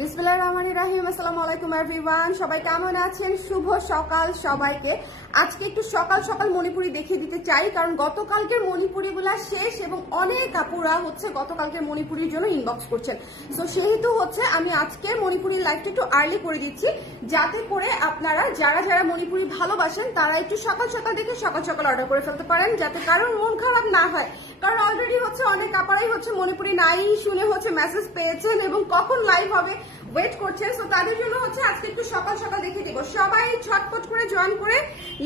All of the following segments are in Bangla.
বিসমিল্লাহির রহমানির রহিম। আসসালামু আলাইকুম এভরিওয়ান, সবাই কেমন আছেন? শুভ সকাল সবাইকে। আজকে একটু সকাল সকাল মণিপুরি দেখিয়ে দিতে চাই, কারণ গতকালকের মণিপুরিগুলা শেষ এবং অনেক আপুরা হচ্ছে গতকালকের মণিপুরির জন্য ইনবক্স করছেন। সো সেহেতু হচ্ছে আমি আজকের মণিপুরির লাইভটা একটু আর্লি করে দিচ্ছি, যাতে করে আপনারা যারা যারা মণিপুরি ভালোবাসেন তারা একটু সকাল সকাল দেখে সকাল সকাল অর্ডার করে ফেলতে পারেন, যাতে কারোর মন খারাপ না হয়। কারণ অলরেডি হচ্ছে অনেক আপারাই হচ্ছে মণিপুরি নাই শুনে হচ্ছে মেসেজ পেয়েছেন এবং কখন লাইভ হবে ওয়েট করছেন। সো তাদের জন্য হচ্ছে আজকে একটু সকাল সকাল দেখিয়ে দিব। সবাই ছটপট করে জয়েন করে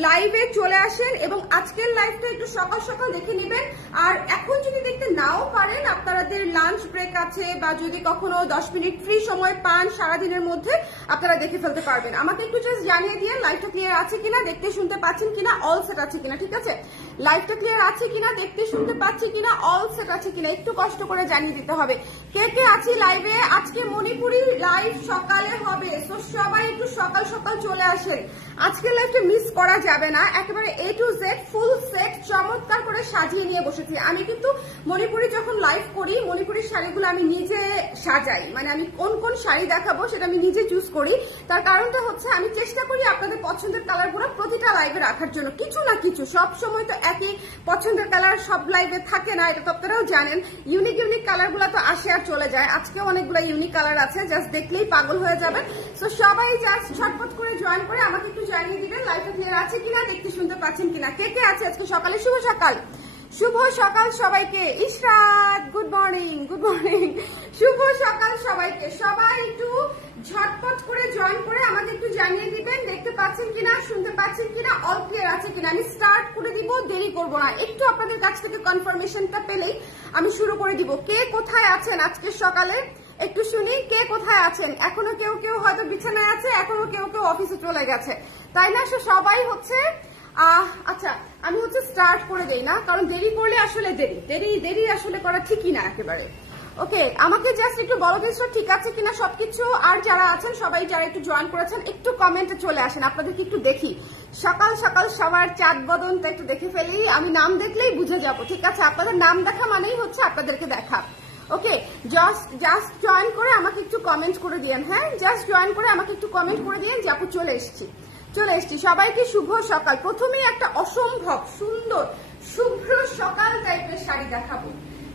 লাইভে চলে আসেন এবং আজকের লাইভটা একটু সকাল সকাল দেখে নেবেন। আর এখন যদি দেখতে নাও পারেন, আপনাদের লাঞ্চ ব্রেক আছে বা যদি কখনো 10 মিনিট ফ্রি সময় পান সারাদিনের মধ্যে, আপনারা দেখে ফেলতে পারবেন। আমাকে একটু জাস্ট জানিয়ে দিয়ে লাইভটা ক্লিয়ার আছে কিনা, দেখতে শুনতে পাচ্ছেন কিনা, অল সেট আছে কিনা। ঠিক আছে, লাইভটা ক্লিয়ার আছে কিনা, দেখতে শুনতে পাচ্ছি কিনা, অল সেট আছে কিনা, একটু কষ্ট করে জানিয়ে দিতে হবে। কে কে আছি লাইভে? আজকে মণিপুরি লাইভ সকালে হবে, তো সবাই একটু সকাল সকাল চলে আসেন। আজকের লাইভটা মিস করা যাবে না, একেবারে A to Z full set চমৎকার করে সাজিয়ে নিয়ে বসেছি। আমি কিন্তু মণিপুরি যখন লাইভ করি, মণিপুরির শাড়িগুলো আমি নিজে সাজাই, মানে আমি কোন কোন শাড়ি দেখাবো সেটা আমি নিজে চুজ করি। তার কারণটা হচ্ছে আমি চেষ্টা করি আপনাদের পছন্দের কালারগুলো প্রতিটা লাইভে রাখার জন্য, কিছু না কিছু। সব সময় তো একই পছন্দের কালার সব লাইভে থাকে না, এটা তো আপনারাও জানেন। ইউনিক ইউনিক কালারগুলো তো আসে আর চলে যায়। আজকেও অনেকগুলো ইউনিক কালার আছে, জাস্ট দেখলেই পাগল হয়ে যাবে। সো সবাই জাস্ট ছটপট করে জয়েন করে আমাকে একটু জানিয়ে দিবেন লাইভটা ক্লিয়ার আছে কিনা, দেখতে শুনতে পাচ্ছেন কিনা। কে কে আছে আজকে সকালে? শুভ সকাল, শুভ সকাল সবাইকে। Ishrat good morning, good morning, শুভ সকাল সবাইকে। সবাই একটু ঝটপট করে জয়েন করে আমাকে একটু জানিয়ে দিবেন দেখতে পাচ্ছেন কিনা, শুনতে পাচ্ছেন কিনা, অল ক্লিয়ার আছে কিনা। আমি স্টার্ট করে দিব, দেরি করবো না। একটু আপনাদের কাছ থেকে কনফার্মেশনটা পেলেই আমি শুরু করে দিব। কে কোথায় আছেন আজকে সকালে একটু শুনি, কে কোথায় আছেন? এখনো কেউ কেউ হয়তো বিছানায় আছে, এখনো কেউ কেউ অফিসে চলে গেছে, তাই না? সবাই হচ্ছে আচ্ছা, আমি হচ্ছে স্টার্ট করে দেই না, কারণ দেরি করলে আসলে দেরি আসলে করা ঠিকই না একেবারে। ওকে, আমাকে জাস্ট একটু বলো তো ঠিক আছে কিনা সবকিছু। আর যারা আছেন সবাই যারা একটু জয়েন করেছেন একটু কমেন্টে চলে আসেন, আপনাদেরকে একটু দেখি। সকাল সকাল সবার চাঁদ বদনটা একটু দেখে ফেলি, আমি নাম দেখলেই বুঝে যাবো। ঠিক আছে, আপনাদের নাম দেখা মানেই হচ্ছে আপনাদেরকে দেখা। ওকে, জাস্ট জয়েন করে আমাকে একটু কমেন্ট করে দিয়েন। হ্যাঁ, জাস্ট জয়েন করে আমাকে একটু কমেন্ট করে দিয়েন যে আপু চলে এসছি। সবাইকে শুভ সকাল। প্রথমেই একটা অসম্ভব সুন্দর শুভ্র সকাল টাইপের শাড়ি দেখাবো।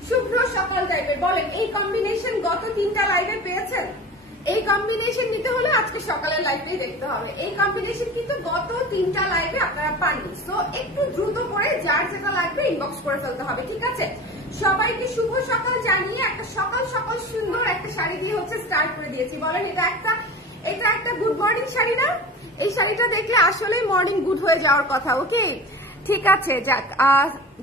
শুভ্র সকাল টাইপের, বলেন এই কম্বিনেশন গত 3টা লাইভে পেয়েছেন? এই কম্বিনেশন নিতে হলে আজকে সকালের লাইভটাই দেখতে হবে। এই কম্বিনেশন কিন্তু গত 3টা লাইভে আপনারা পাননি। সো একটু দ্রুত করে যার যেটা লাগবে ইনবক্স করে ফেলতে হবে। ঠিক আছে, সবাইকে শুভ সকাল জানিয়ে একটা সকাল সকাল সুন্দর একটা শাড়ি দিয়ে হচ্ছে স্টার্ট করে দিয়েছি। বলেন এটা একটা গুড মর্নিং শাড়ি না? এই শাড়িটা দেখলে আসলেই মর্নিং গুড হয়ে যাওয়ার কথা। ওকে, ঠিক আছে, যাক।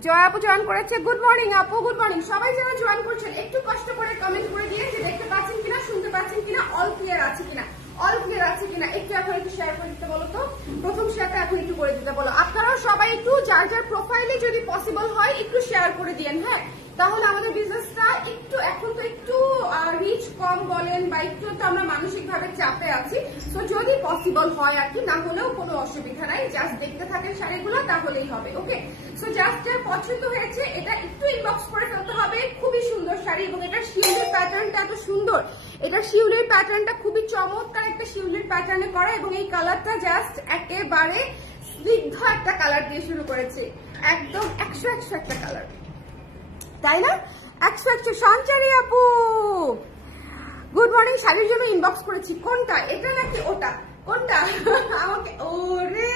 জয় আপু জয়েন করেছে, গুড মর্নিং আপু, গুড মর্নিং। সবাই যারা জয়েন করছেন একটু কষ্ট করে কমেন্ট করে দিয়ে যে দেখতে পাচ্ছেন কিনা, শুনতে পাচ্ছেন কিনা, অল ক্লিয়ার আছে কিনা, অল ক্লিয়ার আছে কিনা। একটু এখন একটু শেয়ার করে দিতে বলো তো, প্রথম শেয়ারটা এখন একটু করে দিতে বলো। আপনারাও সবাই একটু যার যার প্রোফাইলে যদি পসিবল হয় একটু শেয়ার করে দিয়েন। হ্যাঁ, তাহলে আমাদের বিজনেসটা একটু, এখন তো একটু রিচ কম বলেন বা একটু তো আমরা মানসিক ভাবে চাপে আছি। তো যদি পসিবল হয় আর কি, না হলেও কোনো অসুবিধা নাই, জাস্ট দেখতে থাকেন শাড়িগুলো তাহলেই হবে। ওকে, সো জাস্ট যার পছন্দ হয়েছে এটা একটু ইনবক্স করে ফেলতে হবে। খুবই সুন্দর শাড়ি এবং এটার শিউলির প্যাটার্নটা এত সুন্দর, এটার শিউলির প্যাটার্নটা খুবই চমৎকার একটা শিউলির প্যাটার্নে করা এবং এই কালারটা জাস্ট একেবারে স্নিগ্ধ একটা কালার দিয়ে শুরু করেছে, একদম 100 একটা কালার, তাই না? 100 সঞ্চারী আপু গুড মর্নিং। শাড়ির জন্য ইনবক্স করেছি, কোনটা, এটা নাকি ওটা, কোনটা? আমাকে ওরে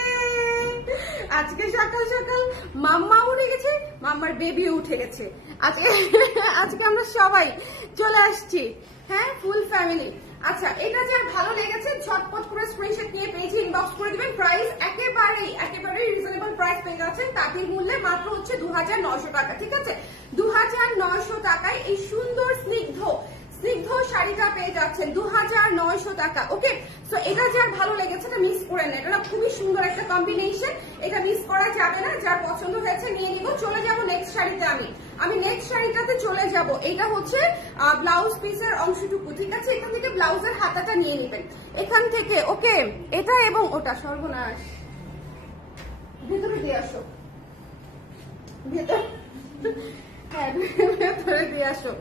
আজকে সকাল সকাল মাম্মা উঠে গেছে, মাম্মার বেবিও উঠে গেছে। আজকে আমরা সবাই চলে আসছি, হ্যাঁ, ফুল ফ্যামিলি। আচ্ছা, এটা যার ভালো লেগেছে ঝটপট করে স্ক্রিনশট নিয়ে পেজে ইনবক্স করে দিবেন। প্রাইস একেবারেই রিজনেবল প্রাইস পেয়ে যাচ্ছেন, তাঁতির মূল্যে মাত্র হচ্ছে 2900 টাকা। ঠিক আছে, 2900 টাকায় এই সুন্দর স্নিগ্ধ শাড়িটা পেয়ে যাচ্ছেন 2900 টাকা। ওকে, সো এটা যার ভালো লেগেছে এটা মিস করে নেন, এটা খুবই সুন্দর একটা কম্বিনেশন, এটা মিস করা যাবে না। যার পছন্দ হয়েছে নিয়ে নিব। চলে যাব নেক্সট শাড়িতে, আমি নেক্সট শাড়িটাতে চলে যাব। এটা হচ্ছে ব্লাউজ পিসের অংশটুকু। ঠিক আছে, এখান থেকে ব্লাউজের হাতাটা নিয়ে নেবেন এখান থেকে। ওকে, এটা এবং ওটা, সর্বনাশ, ভেতরে দিয়ে আসো, ভেতরে দিয়ে আসো।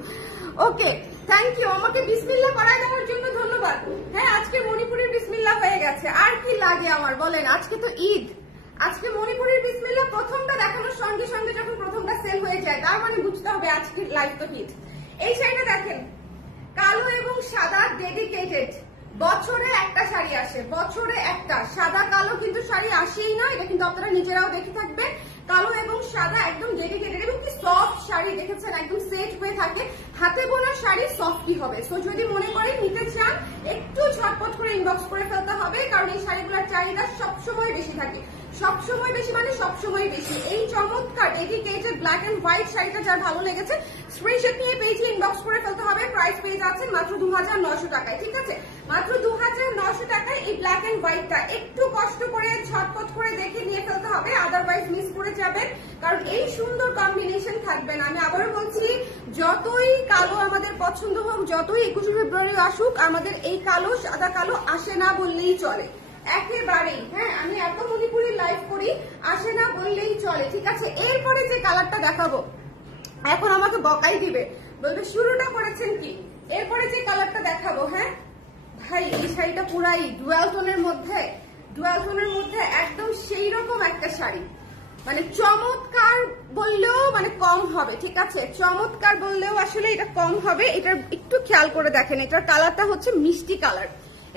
ওকে, থ্যাংক ইউ, আমাকে বিসমিল্লাহ করায় দেওয়ার জন্য ধন্যবাদ। ধন্যবাদ। হ্যাঁ, আজকে মণিপুরের বিসমিল্লাহ হয়ে গেছে, আর কি লাগে আমার বলেন? আজকে তো ঈদ, আজকে মণিপুরের বিসমিল্লাহ প্রথমটা দেখানোর সঙ্গে সঙ্গে যখন প্রথমটা সেল হয়ে যায় তার মানে বুঝতে হবে আজকের লাইভ তো হিট। এই শাড়িটা দেখেন, কালো এবং সাদা ডেডিকেটেড, বছরে একটা শাড়ি আসে, বছরে একটা, সাদা কালো কিন্তু শাড়ি আসেই না, এটা কিন্তু আপনারা নিজেরাও দেখে থাকবেন। কালো এবং সাদা একদম ডেডিকেটেড এবং কি সফট শাড়ি, দেখেছেন একদম সেট হয়ে থাকে। হাতে বোনা শাড়ি সফটই হবে। সো যদি মনে করেন নিতে চান একটু ঝটপট করে ইনবক্স করে ফেলতে হবে, কারণ এই শাড়িগুলোর চাহিদা সবসময় বেশি থাকে, সবসময় বেশি মানে সবসময় বেশি। এই চমৎকার ডেডিকেটেড ব্ল্যাক এন্ড হোয়াইট শাড়িটা যার ভালো লেগেছে স্ক্রিনশট নিয়ে পেজে ইনবক্স করে ফেলতে হবে। প্রাইস পেয়ে যাচ্ছে মাত্র 2900 টাকায়, ঠিক আছে? মাত্র 2900 টাকায় এই ব্ল্যাক এন্ড হোয়াইটটা একটু কষ্ট করে ঝটপট করে দেখে নিয়ে ফেলতে হবে, আদারওয়াইজ মিস করে যাবেন, কারণ এই সুন্দর কম্বিনেশন থাকবে না। আমি আবারও বলছি, যতই কালো আমাদের পছন্দ হোক, যতই 21শে ফেব্রুয়ারি আসুক, আমাদের এই কালো সাদা কালো আসে না বললেই চলে, একেবারেই। হ্যাঁ, আমি এত মণিপুরি লাইভ করি, আসে না বললেই চলে, ঠিক আছে? এরপরে যে কালারটা দেখাবো এখন আমাকে বকাই দিবে, বলবে শুরুটা করেছেন কি। এরপরে যে কালারটা দেখাবো, হ্যাঁ ভাই এই শাড়িটা পুরাই ডুয়াল টোনের মধ্যে, ডুয়াল টোনের মধ্যে একদম সেই রকম একটা শাড়ি, মানে চমৎকার বললেও মানে কম হবে, ঠিক আছে? চমৎকার বললেও আসলে এটা কম হবে। এটার একটু খেয়াল করে দেখেন, এটার কালারটা হচ্ছে মিষ্টি কালার,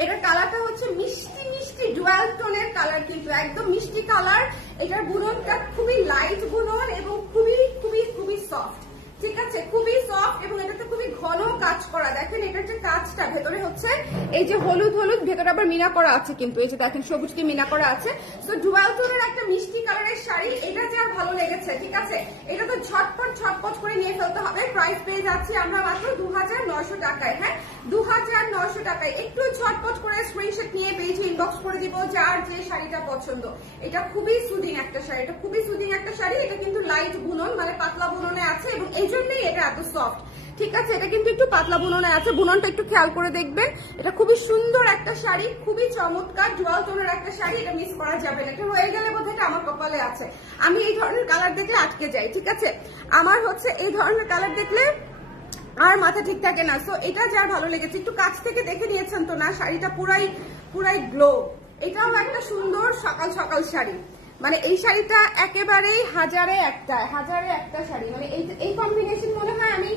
এটার কালারটা হচ্ছে মিষ্টি মিষ্টি ডুয়াল টোনের কালার, কিন্তু একদম মিষ্টি কালার। এটার বুননটা খুবই লাইট বুনন এবং খুবই খুবই খুবই সফট, ঠিক আছে? খুবই সফট এবং এটাতে খুবই ঘন কাজ করা। দেখেন এটার যে কাজটা ভেতরে হচ্ছে এই যে হলুদ হলুদ, ভেতরে আবার মিনা করা আছে, কিন্তু এই যে দেখেন সবুজকে মিনা করা আছে। সো ডুয়াল টোনের একটা মিষ্টি কালারের শাড়ি, এটা যার ভালো লেগেছে, ঠিক আছে? এটা তো ঝটপট ঝটপট করে নিয়ে ফেলতে হবে। প্রাইস পেয়ে যাচ্ছি আমরা মাত্র 2900 টাকায়। হ্যাঁ, 2900 টাকায়। একটু ঝটপট করে স্ক্রিনশট নিয়ে পেজে ইনবক্স করে দিব যার যে শাড়িটা পছন্দ। এটা খুবই সুদিং একটা শাড়ি, এটা খুবই সুদিং একটা শাড়ি। এটা কিন্তু লাইট বুনন মানে পাতলা বুননে আছে এবং এই জন্যই এটা এত সফট, ঠিক আছে? এটা কিন্তু একটু পাতলা বুননে আছে, বুননটা একটু খেয়াল করে দেখবেন। এটা খুবই সুন্দর একটা শাড়ি, খুবই চমৎকার ডুয়াল টোনের একটা শাড়ি, এটা মিস করা যাবে না। এটা রয়ে গেলে বোধহয় এটা আমার কপালে আছে। আমি এই ধরনের কালার দেখলে আটকে যাই, ঠিক আছে? আমার হচ্ছে এই ধরনের কালার দেখলে আর মাথা ঠিক থাকে না। সো এটা যার ভালো লেগেছে একটু কাছ থেকে দেখে নিয়েছেন তো না, শাড়িটা পুরাই পুরাই গ্লো। এটাও একটা সুন্দর সকাল সকাল শাড়ি, মানে এই শাড়িটা একেবারেই হাজারে একটা শাড়ি। মানে এই কম্বিনেশন মনে হয় আমি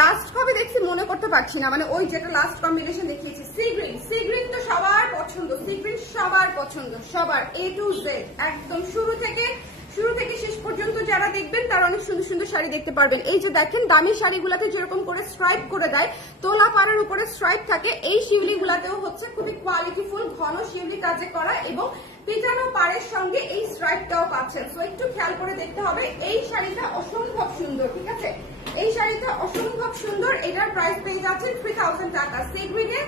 লাস্ট কবে দেখছি মনে করতে পারছি না, মানে ওই যেটা লাস্ট কম্বিনেশন দেখিয়েছি সি গ্রিন। সি গ্রিন তো সবার পছন্দ, সি গ্রিন সবার পছন্দ, সবার A to Z, একদম শুরু থেকে শেষ পর্যন্ত যারা দেখবেন তারা অনেক সুন্দর সুন্দর শাড়ি দেখতে পারবেন। এই যে দেখেন দামি শাড়িগুলোতে যেরকম করে স্ট্রাইপ করে দেয়, তোলা পাড়ের উপরে স্ট্রাইপ থাকে, এই শিউলি গুলাতেও হচ্ছে খুবই কোয়ালিটিফুল ঘন শিউলি কাজে করা এবং পিটানো পাড়ের সঙ্গে এই স্ট্রাইপটাও পাচ্ছেন। সো একটু খেয়াল করে দেখতে হবে। এই শাড়িটা অসম্ভব সুন্দর, ঠিক আছে? এই শাড়িটা অসম্ভব সুন্দর। এটার প্রাইস পেয়ে যাচ্ছে 3000 টাকা। সি গ্রিনে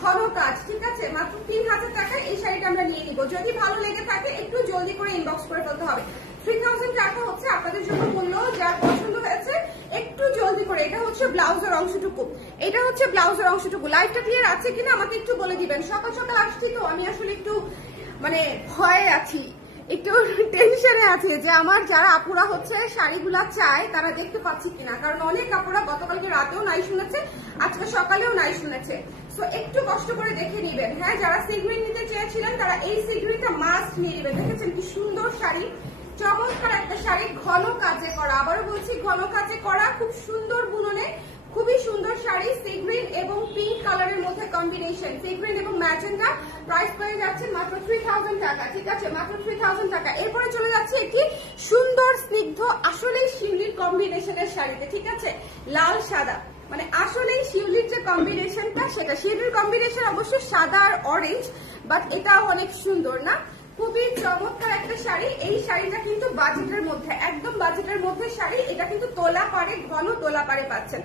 ঘন কাজ, ঠিক আছে? মাত্র 3000 টাকায় এই শাড়িটা আমরা নিয়ে নিব। যদি ভালো লেগে থাকে একটু জলদি করে ইনবক্স করে ফেলতে হবে। 3000 টাকা হচ্ছে আপনাদের জন্য মূল্য, যার পছন্দ হয়েছে একটু জলদি করে। এটা হচ্ছে ব্লাউজের অংশটুকু, এটা হচ্ছে ব্লাউজের অংশটুকু। লাইভটা ক্লিয়ার আছে কিনা আমাকে একটু বলে দিবেন। সকাল সকাল আসছি তো আমি আসলে একটু মানে ভয়ে আছি, একটু টেনশনে আছে যে আমার যারা আপুরা হচ্ছে শাড়িগুলা চায় তারা দেখতে পাচ্ছি কিনা, কারণ অনেক আপুরা গতকালকে রাতেও নাই শুনেছে, আজকে সকালেও নাই শুনেছে। সো একটু কষ্ট করে দেখে নিবেন। হ্যাঁ, যারা সিগ্রিন নিতে চেয়েছিলেন তারা এই সিগ্রিনটা মাস্ট নিয়ে নেবেন। দেখেছেন কি সুন্দর শাড়ি, চমৎকার একটা শাড়ি, ঘন কাজে করা। আবারও বলছি ঘন কাজে করা, খুব সুন্দর বুননে, খুবই সুন্দর শাড়ি। সি গ্রিন এবং পিঙ্ক কালারের মধ্যে কম্বিনেশন, সি গ্রিন এবং ম্যাজেন্ডা। প্রাইস পেয়ে যাচ্ছে মাত্র 3000 টাকা, ঠিক আছে? মাত্র 3000 টাকা। এরপরে চলে যাচ্ছে একটি সুন্দর স্নিগ্ধ আসলেই শিউলির কম্বিনেশনের শাড়িতে, ঠিক আছে? লাল সাদা, মানে আসলেই শিউলির যে কম্বিনেশনটা সেটা, শিউলির কম্বিনেশন অবশ্যই সাদা আর অরেঞ্জ, বাট এটাও অনেক সুন্দর না? খুবই চমৎকার একটা শাড়ি। এই শাড়িটা কিন্তু বাজেটের মধ্যে, একদম বাজেটের মধ্যে শাড়ি। এটা কিন্তু তোলা পাড়ে, ঘন তোলা পাড়ে পাচ্ছেন,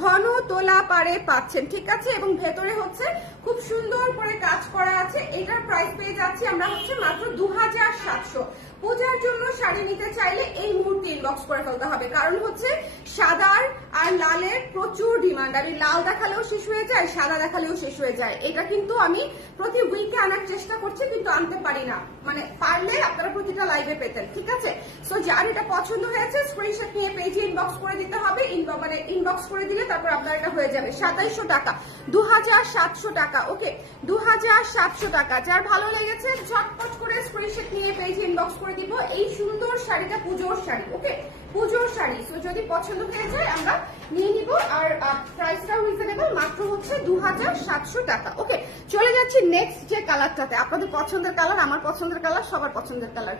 ঘন তোলা পাড়ে পাচ্ছেন, ঠিক আছে? এবং ভেতরে হচ্ছে খুব সুন্দর করে কাজ করা আছে। এটার প্রাইস পেয়ে যাচ্ছি আমরা হচ্ছে মাত্র 2700। পূজার জন্য শাড়ি নিতে চাইলে এই মুহূর্তে ইনবক্স করে ফেলতে হবে, কারণ হচ্ছে সাদার আর লালের প্রচুর ডিমান্ড। আমি লাল দেখালেও শেষ হয়ে যায়, সাদা দেখালেও শেষ হয়ে যায়। এটা কিন্তু আমি প্রতি উইকে আনার চেষ্টা করছি, কিন্তু আনতে পারি না। মানে পারলে আপনারা প্রতিটা লাইভে পেতেন, ঠিক আছে? সো যার এটা পছন্দ হয়েছে স্ক্রিনশট নিয়ে পেজে ইনবক্স করে দিতে হবে, মানে ইনবক্স করে দিলে তারপর আপনার এটা হয়ে যাবে 2700 টাকা, 2700 টাকা। ওকে, 2700 টাকা। যার ভালো লেগেছে ঝটপট করে স্ক্রিনশট নিয়ে পেজে ইনবক্স করে দিব। এই সুন্দর শাড়িটা পুজোর শাড়ি, ওকে, পুজোর শাড়ি। সো যদি পছন্দ হয়ে যায় আমরা নিয়ে নিব, আর প্রাইসটাও রিজনেবল, মাত্র হচ্ছে 2700 টাকা। ওকে, চলে যাচ্ছি নেক্সট যে কালারটাতে, আপনাদের পছন্দের কালার, আমার পছন্দের কালার, সবার পছন্দের কালার।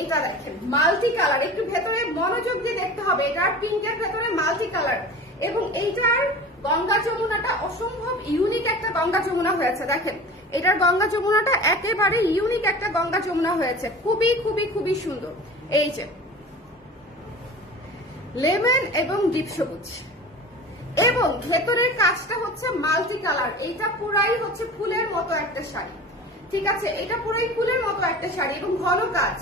এইটা দেখেন মাল্টি কালার, একটু ভেতরে মনোযোগ দিয়ে দেখতে হবে। এটার পিঙ্কের ভেতরে মাল্টি কালার, এবং এইটার গঙ্গা যমুনাটা অসম্ভব ইউনিক একটা গঙ্গা যমুনা হয়েছে। দেখেন এটার গঙ্গা যমুনাটা একেবারে ইউনিক একটা গঙ্গা যমুনা হয়েছে, খুবই খুবই খুবই সুন্দর। এই যে লেমন এবং ডিপ সবুজ, এবং ভেতরের কাজটা হচ্ছে মাল্টি কালার। এইটা পুরাই হচ্ছে ফুলের মতো একটা শাড়ি, ঠিক আছে, এটা পুরাই ফুলের মতো একটা শাড়ি, এবং ঘন কাজ,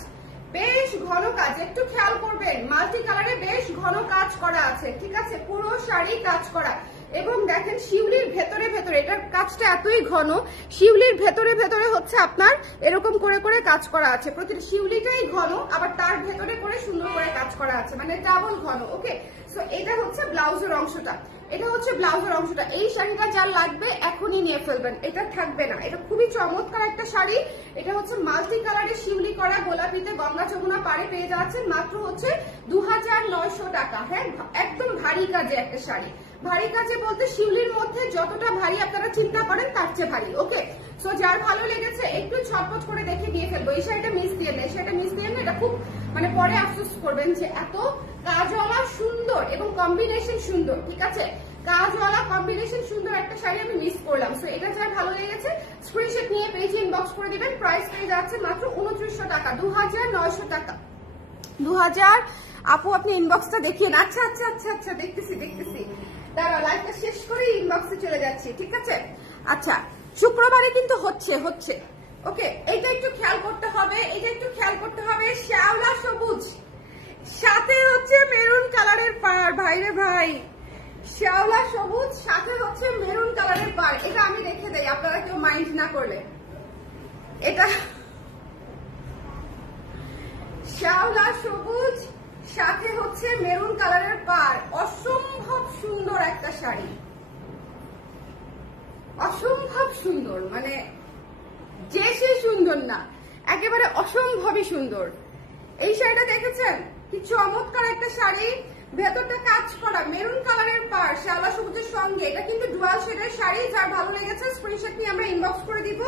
বেশ ঘন কাজ। একটু খেয়াল করবেন মাল্টি কালারে বেশ ঘন কাজ করা আছে, ঠিক আছে, পুরো শাড়ি কাজ করা। এবং দেখেন শিউলির ভেতরে ভেতরে, এটার কাজটা এতই ঘন, শিউলির ভেতরে ভেতরে হচ্ছে আপনার এরকম করে করে কাজ করা আছে। প্রতিটা শিউলিটাই ঘন, আবার তার ভেতরে করে সুন্দর করে কাজ করা আছে, মানে ডাবল ঘন। ওকে, সো এটা হচ্ছে ব্লাউজের অংশটা, এটা হচ্ছে ব্লাউজের অংশটা। এই শাড়িটা যার লাগবে এখনই নিয়ে ফেলবেন, এটা থাকবে না। এটা খুবই চমৎকার একটা শাড়ি। এটা হচ্ছে মাল্টি কালারের শিউলি করা গোলাপিতে গঙ্গা যমুনা পাড়ে পেয়ে যাচ্ছেন মাত্র হচ্ছে 2900 টাকা। হ্যাঁ, একদম ভারী কাজে একটা শাড়ি। ভারী কাজে বলতে শিউলির মধ্যে যতটা ভারী আপনারা চিন্তা করেন তার চেয়ে ভারী। ওকে, সো যার ভালো লেগেছে একটু ছটপট করে দেখে নিয়ে ফেলবো। এই শাড়িটা মিস দিয়ে না, এই শাড়িটা মিস দিয়ে না, এটা খুব মানে পরে আফসোস করবেন যে এত কাজওয়ালা সুন্দর এবং কম্বিনেশন সুন্দর, ঠিক আছে, কাজওয়ালা কম্বিনেশন সুন্দর একটা শাড়ি আমি মিস করলাম। সো এটা যার ভালো লেগেছে স্ক্রিনশট নিয়ে পেজে ইনবক্স করে দিবেন। প্রাইস পেয়ে যাচ্ছে মাত্র 2900 টাকা, 2900 টাকা, 2000। আপু আপনি ইনবক্সটা দেখিয়ে, আচ্ছা আচ্ছা আচ্ছা আচ্ছা, দেখতেছি দেখতেছি, দাঁড়া লাইভটা শেষ করে ইনবক্সে চলে যাচ্ছি, ঠিক আছে। আচ্ছা, শুক্রবারে কিন্তু হচ্ছে হচ্ছে ওকে, এইটা একটু খেয়াল করতে হবে, এটা একটু খেয়াল করতে হবে। শ্যাওলা সবুজ সাথে হচ্ছে মেরুন কালারের পাড়, ভাইরে ভাই, শ্যাওলা সবুজ সাথে হচ্ছে মেরুন কালারের পাড়। এটা আমি রেখে দেই, আপনারা কেউ মাইন্ড না করলে। এটা শ্যাওলা সবুজ সাথে হচ্ছে মেরুন কালারের পাড়, অসম্ভব সুন্দর একটা শাড়ি, অসম্ভব সুন্দর, মানে যে সে সুন্দর না, একেবারে অসম্ভবই সুন্দর। এই শাড়িটা দেখেছেন কি চমৎকার একটা শাড়ি, ভেতরটা কাজ করা, মেরুন কালারের পাড় শ্যাওলা সবুজের সঙ্গে। এটা কিন্তু ডুয়াল শেডের শাড়ি, যার ভালো লেগেছে স্ক্রিনশট নিয়ে আমরা ইনবক্স করে দিব।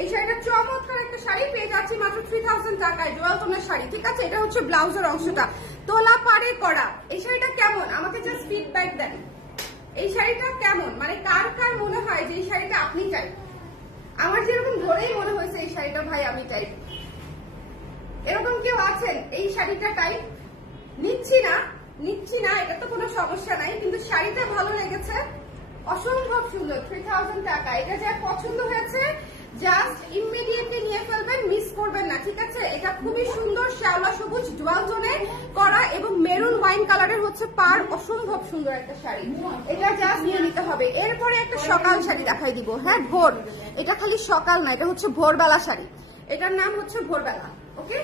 এই শাড়িটা চমৎকার একটা শাড়ি পেয়ে যাচ্ছি মাত্র 3000 টাকায়, ডুয়াল টোনের শাড়ি, ঠিক আছে। এটা হচ্ছে ব্লাউজের অংশটা তোলা পাড়ে করা। এই শাড়িটা কেমন আমাকে জাস্ট ফিডব্যাক দেন, এই শাড়িটা কেমন, মানে কার কার মনে হয় যে এই শাড়িটা আপনি চাই। আমার যেরকম ধরেই মনে হয়েছে এই শাড়িটা ভাই আমি চাই, এরকম কেউ আছেন এই শাড়িটা টাইপ? নিচ্ছি না, এটা তো কোনো সমস্যা নাই, কিন্তু শাড়িটা ভালো লেগেছে, অসম্ভব সুন্দর, 3000 টাকা। এটা যা পছন্দ হয়েছে জাস্ট ইমিডিয়েটলি নিয়ে ফেলবেন, মিস করবেন না, ঠিক আছে। এটা খুবই সুন্দর শ্যাওলা সবুজ ডুয়াল টোনে করা এবং মেরুন ওয়াইন কালারের হচ্ছে পাড়, অসম্ভব সুন্দর একটা শাড়ি। এটা জাস্ট নিয়ে নিতে হবে। এরপরে একটা সকাল শাড়ি দেখাই দিব। হ্যাঁ, ভোর, এটা খালি সকাল না, এটা হচ্ছে ভোরবেলা শাড়ি, এটার নাম হচ্ছে ভোরবেলা। ওকে,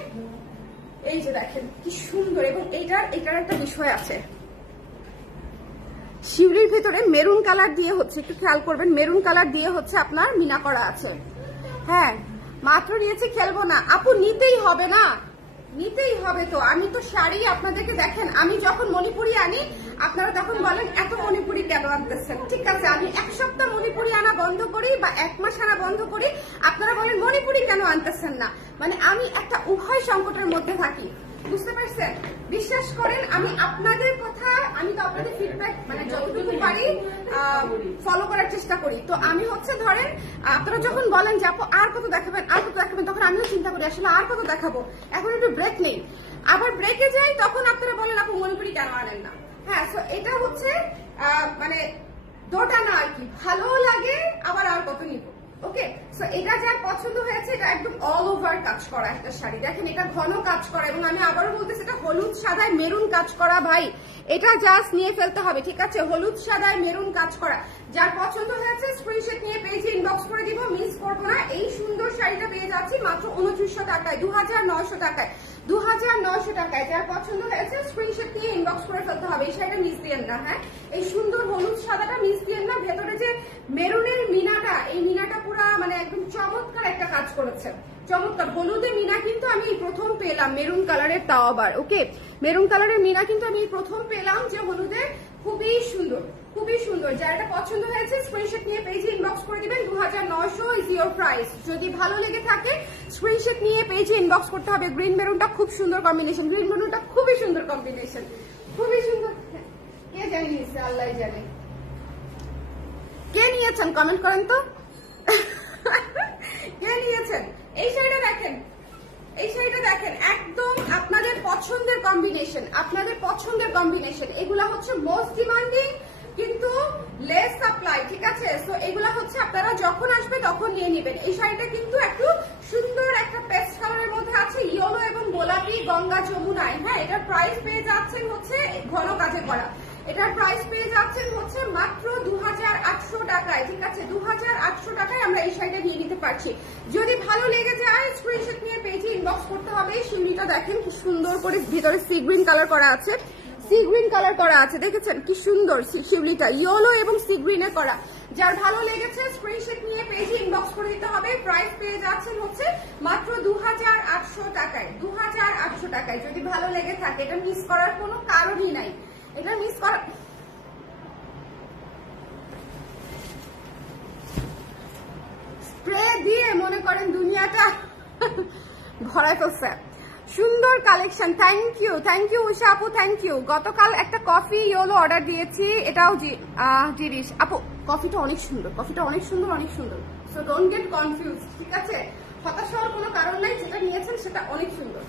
এই যে দেখেন কি সুন্দর, এবং এটার একটা বিষয় আছে, শিউলির ভিতরে মেরুন কালার দিয়ে হচ্ছে, একটু খেয়াল করবেন, মেরুন কালার দিয়ে হচ্ছে আপনার মিনা করা আছে। হ্যাঁ, মাত্র নিয়েছি খেলবো না আপু, নিতেই হবে না, নিতেই হবে। তো আমি তো শাড়ি আপনাদেরকে দেখেন, আমি যখন মণিপুরি আনি আপনারা তখন বলেন এত মণিপুরি কেন আনতেছেন, ঠিক আছে। আমি এক সপ্তাহ মণিপুরি আনা বন্ধ করি বা এক মাস আনা বন্ধ করি, আপনারা বলেন মণিপুরি কেন আনতেছেন না, মানে আমি একটা উভয় সংকটের মধ্যে থাকি, বুঝতে পারছেন। বিশ্বাস করেন আমি আপনাদের কথা, আমি তো আপনাদের ফিডব্যাক মানে যতটুকু পারি ফলো করার চেষ্টা করি। তো আমি হচ্ছে ধরেন আপনারা যখন বলেন যে আপু আর কত দেখাবেন আর কত দেখাবেন, তখন আমিও চিন্তা করি আসলে আর কত দেখাবো, এখন একটু ব্রেক নেই, আবার ব্রেকে যাই, তখন আপনারা বলেন আপু মণিপুরি কেন আনেন না। হ্যাঁ, তো এটা হচ্ছে মানে দোটানা আর কি, ভালো লাগে আবার আর কত নিব। ওকে, সো এটা যার পছন্দ হয়েছে, এটা একদম অল ওভার কাজ করা একটা শাড়ি, দেখেন এটা ঘন কাজ করা, এবং আমি আবারও বলতেছি এটা হলুদ সাদায় মেরুন কাজ করা। ভাই এটা জাস্ট নিয়ে ফেলতে হবে, ঠিক আছে, হলুদ সাদায় মেরুন কাজ করা। যার পছন্দ হয়েছে স্ক্রিনশট নিয়ে পেজে ইনবক্স করে দিব, মিস করবো না। এই সুন্দর শাড়িটা পেয়ে যাচ্ছি মাত্র 2900 টাকায়, 2900 টাকায়, 2900 টাকায়। যার পছন্দ হয়েছে স্ক্রিনশট নিয়ে ইনবক্স করে ফেলতে হবে, এই শাড়িটা মিস দিয়েন না। হ্যাঁ, এই সুন্দর হলুদ সাদাটা মিস দিয়েন না, ভেতরে যে মেরুনের মিনাটা, এই মিনাটা পুরো মানে একদম চমৎকার একটা কাজ করেছে, চমৎকার। হলুদে মিনা কিন্তু আমি প্রথম পেলাম, মেরুন কালারের, তাও আবার ওকে মেরুন কালারের মিনা কিন্তু আমি প্রথম পেলাম যে হলুদে, খুবই সুন্দর, খুবই সুন্দর। যার এটা পছন্দ হয়েছে স্ক্রিনশট নিয়ে পেজে ইনবক্স করে দিবেন। 2900 ইজ ইওর প্রাইস। যদি ভালো লেগে থাকে স্ক্রিনশট নিয়ে পেজে ইনবক্স করতে হবে। গ্রিন মেরুনটা খুব সুন্দর কম্বিনেশন, গ্রিন মেরুনটা খুবই সুন্দর কম্বিনেশন, খুবই সুন্দর। কে জানি নিচ্ছে, আল্লাহ জানে কে নিয়েছেন, কমেন্ট করেন তো কে নিয়েছেন। এই শাড়িটা দেখেন, এই শাড়িটা দেখেন, একদম আপনাদের পছন্দের কম্বিনেশন, আপনাদের পছন্দের কম্বিনেশন। এগুলা হচ্ছে মোস্ট ডিমান্ডিং কিন্তু লেস সাপ্লাই, ঠিক আছে? সো এগুলা হচ্ছে আপনারা যখন আসবে তখন নিয়ে নেবেন। এই শাড়িটা কিন্তু একটু সুন্দর একটা পেস্ট কালারের মধ্যে আছে, ইয়েলো এবং গোলাপি, গঙ্গা যমুনায়। হ্যাঁ, এটার প্রাইস পেয়ে যাচ্ছেন হচ্ছে ঘন কাজে করা, এটার প্রাইস পেয়ে যাচ্ছেন হচ্ছে মাত্র 2800 টাকায়, ঠিক আছে? 2800 টাকায় আমরা এই শাড়িটা নিয়ে নিতে পারছি। যদি ভালো লেগে যায় স্ক্রিনশট নিয়ে পেজে ইনবক্স করতে হবে। শিউলিটা দেখেন কি সুন্দর করে ভিতরে সি গ্রিন কালার করা আছে, সি গ্রিন কালার করা আছে, দেখেছেন কি সুন্দর শিউলিটা, ইয়েলো এবং সি গ্রিনে করা। যার ভালো লেগেছে স্ক্রিনশট নিয়ে পেজে ইনবক্স করে দিতে হবে। প্রাইস পেয়ে যাচ্ছেন হচ্ছে মাত্র 2800 টাকায়, 2800 টাকায়। যদি ভালো লেগে থাকে এটা মিস করার কোনো কারণই নাই, এটা মিস করা। স্প্রে দিয়ে মনে করেন দুনিয়াটা ভরাই ফেলছে। সুন্দর কালেকশন, থ্যাংক ইউ উষা আপু, থ্যাংক ইউ। গতকাল একটা কফি ইয়েলো অর্ডার দিয়েছি, এটাও জিরিস আপু। কফিটা অনেক সুন্দর, কফিটা অনেক সুন্দর, অনেক সুন্দর। সো ডোন্ট গেট কনফিউজ, ঠিক আছে? হতাশ হওয়ার কোনো কারণ নাই, যেটা নিয়েছেন সেটা অনেক সুন্দর,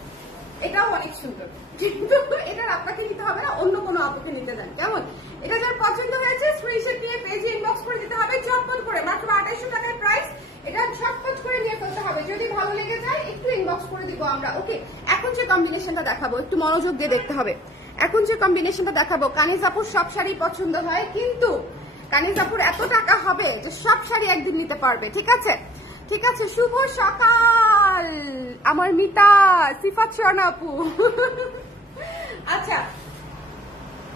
এটাও অনেক সুন্দর, কিন্তু এটার আপনাকে নিতে হবে না, অন্য কোনো আপুকে নিতে দেন, কেমন? এটা যার পছন্দ হয়েছে স্ক্রিনশট নিয়ে পেজে ইনবক্স করে দিতে হবে ঝটপট করে। মাত্র 2800 টাকার প্রাইস, এটা ঝটপট করে নিয়ে ফেলতে হবে। যদি ভালো লেগে যায় একটু ইনবক্স করে দিব আমরা, ওকে? এখন যে কম্বিনেশনটা দেখাবো একটু মনোযোগ দিয়ে দেখতে হবে। এখন যে কম্বিনেশনটা দেখাবো, কানিজ আপুর সব শাড়ি পছন্দ হয়, কিন্তু কানিজ আপুর এত টাকা হবে যে সব শাড়ি একদিন নিতে পারবে, ঠিক আছে? ঠিক আছে। শুভ সকাল আমার মিতা, সিফাত শর্ণা আপু আচ্ছা,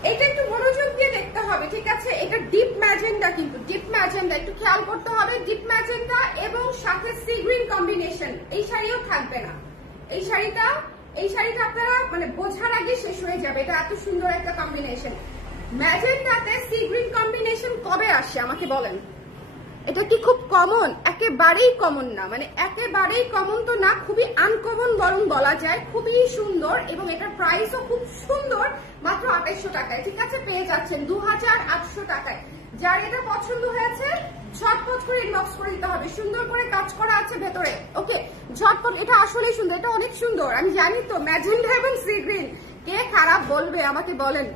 এটা একটু মনোযোগ দিয়ে দেখতে হবে, ঠিক আছে? এটা ডিপ ম্যাজেন্ডা, কিন্তু ডিপ ম্যাজেন্ডা একটু খেয়াল করতে হবে। ডিপ ম্যাজেন্ডা এবং সাথে সি গ্রিন কম্বিনেশন। এই শাড়িও থাকবে না, এই শাড়িটা আপনারা মানে বোঝার আগে শেষ হয়ে যাবে। এটা এত সুন্দর একটা কম্বিনেশন। ম্যাজেন্ডাতে সি গ্রিন কম্বিনেশন কবে আসে আমাকে বলেন? এটা কি খুব কমন? একেবারেই কমন না, মানে একেবারেই কমন তো না, খুবই আনকমন বরং বলা যায়। খুবই সুন্দর এবং এটার প্রাইসও খুব সুন্দর, মাত্র 2800 টাকায়, ঠিক আছে? পেয়ে যাচ্ছেন 2800 টাকায়। যার এটা পছন্দ হয়েছে ঝটপট করে ইনবক্স করে দিতে হবে। সুন্দর করে কাজ করা আছে ভেতরে, ওকে? ঝটপট, এটা আসলেই সুন্দর, এটা অনেক সুন্দর। আমি জানি তো ম্যাজেন্ডা এবং সি গ্রিন কে খারাপ বলবে আমাকে বলেন?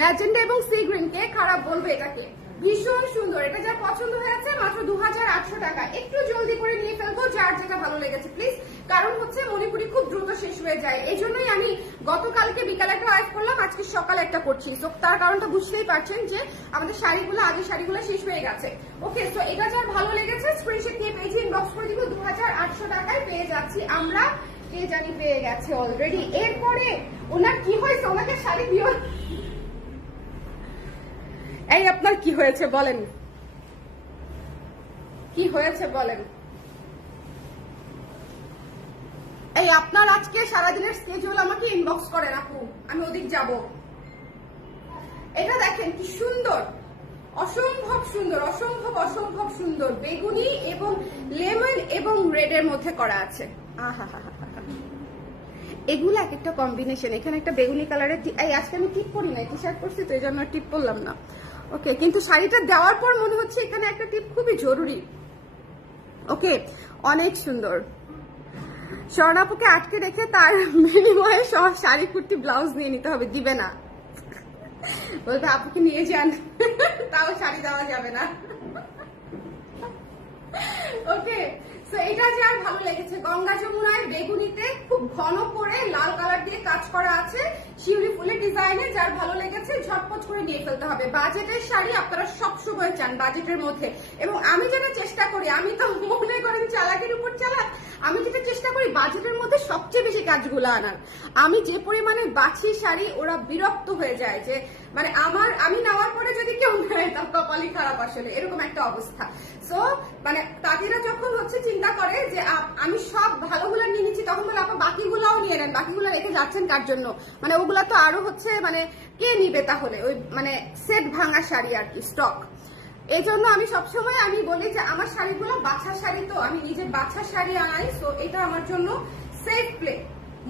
ম্যাজেন্ডা এবং সি গ্রিন কে খারাপ বলবে? এটাকে ভীষণ সুন্দর। এটা যা পছন্দ হয়েছে মাত্র 2800 টাকা। একটু জলদি করে নিয়ে ফেলবো যার যেটা ভালো লেগেছে প্লিজ, কারণ হচ্ছে মণিপুরি খুব দ্রুত শেষ হয়ে যায়। এই জন্যই আমি গতকালকে বিকালে একটা লাইভ করলাম, আজকে সকালে একটা করছি। তো তার কারণটা বুঝতেই পারছেন যে আমাদের শাড়িগুলো, আগে শাড়িগুলো শেষ হয়ে গেছে, ওকে? তো এটা যার ভালো লেগেছে স্ক্রিনশট নিয়ে পেজে ইনবক্স করে দিব। 2800 টাকায় পেয়ে যাচ্ছি আমরা। কে জানি পেয়ে গেছে অলরেডি। এরপরে ওনার কি হয়েছে? ওনাকে শাড়ি দিও। এই আপনার কি হয়েছে বলেন, কি হয়েছে বলেন? এই আপনার আজকে সারাদিনের স্কেজুল আমাকে ইনবক্স করেন আপু, আমি ওদিক যাব। এটা দেখেন কি সুন্দর, অসম্ভব সুন্দর, অসম্ভব অসম্ভব সুন্দর। বেগুনি এবং লেমন এবং রেড এর মধ্যে করা আছে। আহা হা হা, এগুলো এক একটা কম্বিনেশন। এখানে একটা বেগুনি কালারের, এই আজকে আমি টিপ পরি নাই, টি শার্ট পরছি তো এই জন্য টিপ পরলাম না, ওকে? কিন্তু শাড়িটা দেওয়ার পর মনে হচ্ছে এখানে একটা টিপ খুবই জরুরি, ওকে? অনেক সুন্দর। স্বর্ণাপুকে আটকে রেখে তার বিনিময়ে সব শাড়ি কুর্তি ব্লাউজ নিয়ে নিতে হবে, দিবে না, বলবে আপুকে নিয়ে যান, তাও শাড়ি দেওয়া যাবে না, ওকে? তো এটা যার ভালো লেগেছে, গঙ্গা যমুনায় বেগুনিতে খুব ঘন করে লাল কালার দিয়ে কাজ করা আছে, শিউলি ফুলের ডিজাইনে। যার ভালো লেগেছে ঝটপট করে নিয়ে ফেলতে হবে। বাজেটের শাড়ি আপনারা সবসময় চান বাজেটের মধ্যে, এবং আমি যেটা চেষ্টা করি, আমি তো মনে করেন চালাকের উপর চালাক, আমি যেটা চেষ্টা করি বাজেটের মধ্যে সবচেয়ে বেশি কাজগুলো আনার। আমি যে পরিমাণে বাছি শাড়ি, ওরা বিরক্ত হয়ে যায় যে মানে আমি নেওয়ার পরে যদি কেউ নেয় তার কপালই খারাপ, আসলে এরকম একটা অবস্থা। সো মানে তাঁতিরা যখন হচ্ছে চিন্তা করে যে আমি সব ভালোগুলো নিয়ে নিচ্ছি, তখন বলে আপা বাকিগুলাও নিয়ে নেন, বাকিগুলো রেখে যাচ্ছেন কার জন্য, মানে ওগুলা তো আরো হচ্ছে মানে কে নিবে তাহলে, ওই মানে সেট ভাঙা শাড়ি আর কি স্টক। এই জন্য আমি সবসময় আমি বলি যে আমার শাড়িগুলো বাছা শাড়ি, তো আমি নিজে বাছা শাড়ি আনাই। সো এটা আমার জন্য সেফ প্লে।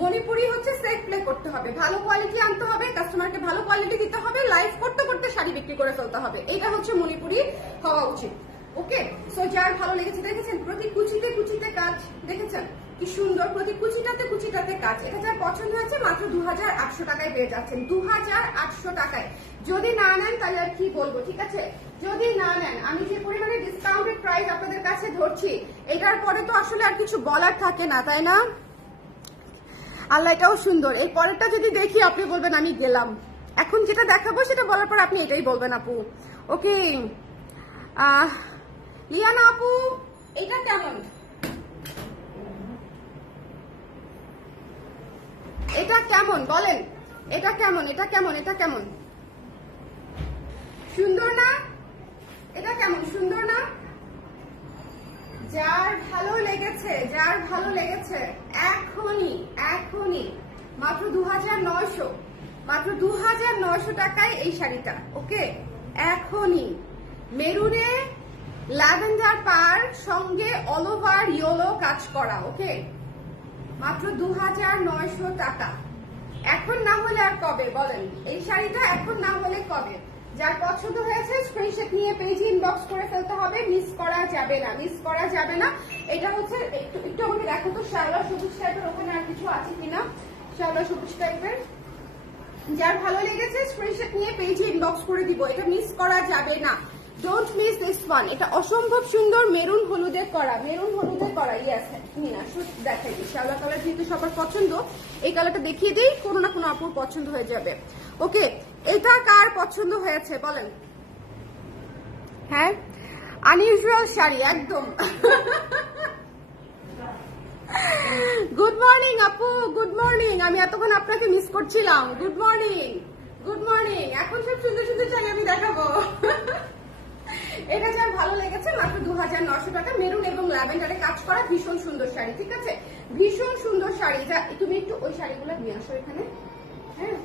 মণিপুরি হচ্ছে সেফ প্লে করতে হবে, ভালো কোয়ালিটি আনতে হবে, কাস্টমারকে ভালো কোয়ালিটি দিতে হবে, লাইভ করতে করতে শাড়ি বিক্রি করে ফেলতে হবে, এটা হচ্ছে মণিপুরি হওয়া উচিত। ওকে, সো যার ভালো লেগেছে, দেখেছেন প্রতি কুচিতে কুচিতে কাজ, দেখেছেন কি সুন্দর, প্রতি কুচিটাতে কুচিটাতে কাজ। এটা যার পছন্দ হয়েছে মাত্র 2800 টাকায় পেয়ে যাচ্ছেন, 2800 টাকায়। যদি না নেন তাহলে আর কি বলবো, ঠিক আছে? যদি না নেন, আমি যে পরিমাণে ডিসকাউন্টেড প্রাইস আপনাদের কাছে ধরছি, এটার পরে তো আসলে আর কিছু বলার থাকে না, তাই না? আল্লাহ, এটাও সুন্দর। এই পরেরটা যদি দেখি আপনি বলবেন আমি গেলাম। এখন যেটা দেখাবো সেটা বলার পর আপনি এটাই বলবেন আপু। ওকে, লিয়ানা আপু, এটা কেমন? এটা কেমন বলেন? এটা কেমন? এটা কেমন? এটা কেমন? সুন্দর না? এটা কেমন? সুন্দর না? যার ভালো লেগেছে, যার ভালো লেগেছে এখনই মাত্র 2900, মাত্র 2900 টাকায় এই শাড়িটা। ওকে, এখনই মেরুনে ল্যাভেন্ডার পার সঙ্গে অল ওভার ইয়েলো কাজ করা। ওকে, মাত্র 2900 টাকা। এখন না হলে আর কবে বলেন? এই শাড়িটা এখন না হলে কবে? যার পছন্দ হয়েছে স্ক্রিনশট নিয়ে পেজে ইনবক্স করে ফেলতে হবে, মিস করা যাবে না, মিস করা যাবে না। এটা হচ্ছে একটু আমাকে দেখো তো শ্যাওলা সবুজ টাইপের, ওখানে আর কিছু আছে কিনা শ্যাওলা সবুজ টাইপের। যার ভালো লেগেছে স্ক্রিনশট নিয়ে পেজে ইনবক্স করে দিব, এটা মিস করা যাবে না। Don't miss this one. এটা অসম্ভব সুন্দর মেরুন হলুদে করা, মেরুন হলুদে করা। ইয়েস, মিনা শুধু দেখাই দিই, শ্যাওলা কালার যেহেতু সবার পছন্দ, এই কালারটা দেখিয়ে দিই, কোনো না কোনো আপুর পছন্দ হয়ে যাবে। ওকে, এটা কার পছন্দ হয়েছে বলেন? হ্যাঁ, আনইউজুয়াল শাড়ি একদম। গুড মর্নিং আপু, গুড মর্নিং। আমি এতক্ষণ আপনাকে মিস করছিলাম। Good morning, good morning. এখন সব সুন্দর সুন্দর শাড়ি আমি দেখাবো। এটা যার ভালো লেগেছে মাত্র 2900 টাকা, মেরুন এবং ল্যাভেন্ডারে কাজ করা ভীষণ সুন্দর শাড়ি, ঠিক আছে? ভীষণ সুন্দর শাড়ি। তুমি একটু ওই শাড়িগুলো নিয়ে আসো এখানে। হ্যাঁ,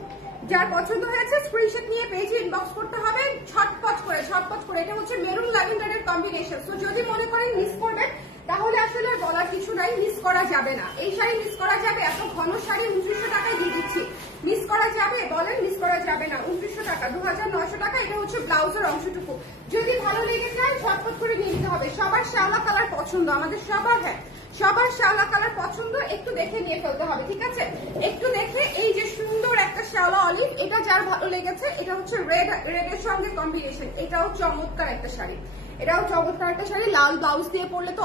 যার পছন্দ হয়েছে স্ক্রিনশট নিয়ে পেজে ইনবক্স করতে হবে ছটপট করে, ছটপট করে। এটা হচ্ছে মেরুন ল্যাভেন্ডারের কম্বিনেশন। সো যদি মনে করেন মিস করবেন তাহলে আসলে আর বলার কিছু নাই, মিস করা যাবে না। এই শাড়ি মিস করা যাবে? এত ঘন শাড়ি 2900 টাকায় দিয়ে দিচ্ছি, মিস করা যাবে বলেন? মিস করা যাবে না। 2900 টাকা, 2900 টাকা। এটা হচ্ছে ব্লাউজের অংশটুকু। যদি ভালো লেগে যায় ঝটপট করে নিয়ে নিতে হবে। সবার শ্যাওলা কালার পছন্দ, আমাদের সবার, হ্যাঁ সবার শ্যাওলা কালার পছন্দ। একটু দেখে নিয়ে ফেলতে হবে, ঠিক আছে? একটু দেখে। এই যে সুন্দর একটা শ্যাওলা অলিভ, এটা যার ভালো লেগেছে, এটা হচ্ছে রেডের সঙ্গে কম্বিনেশন। এটাও চমৎকার একটা শাড়ি, এটাও চমৎকার একটা শাড়ি। লাল ব্লাউজ দিয়ে পরলে তো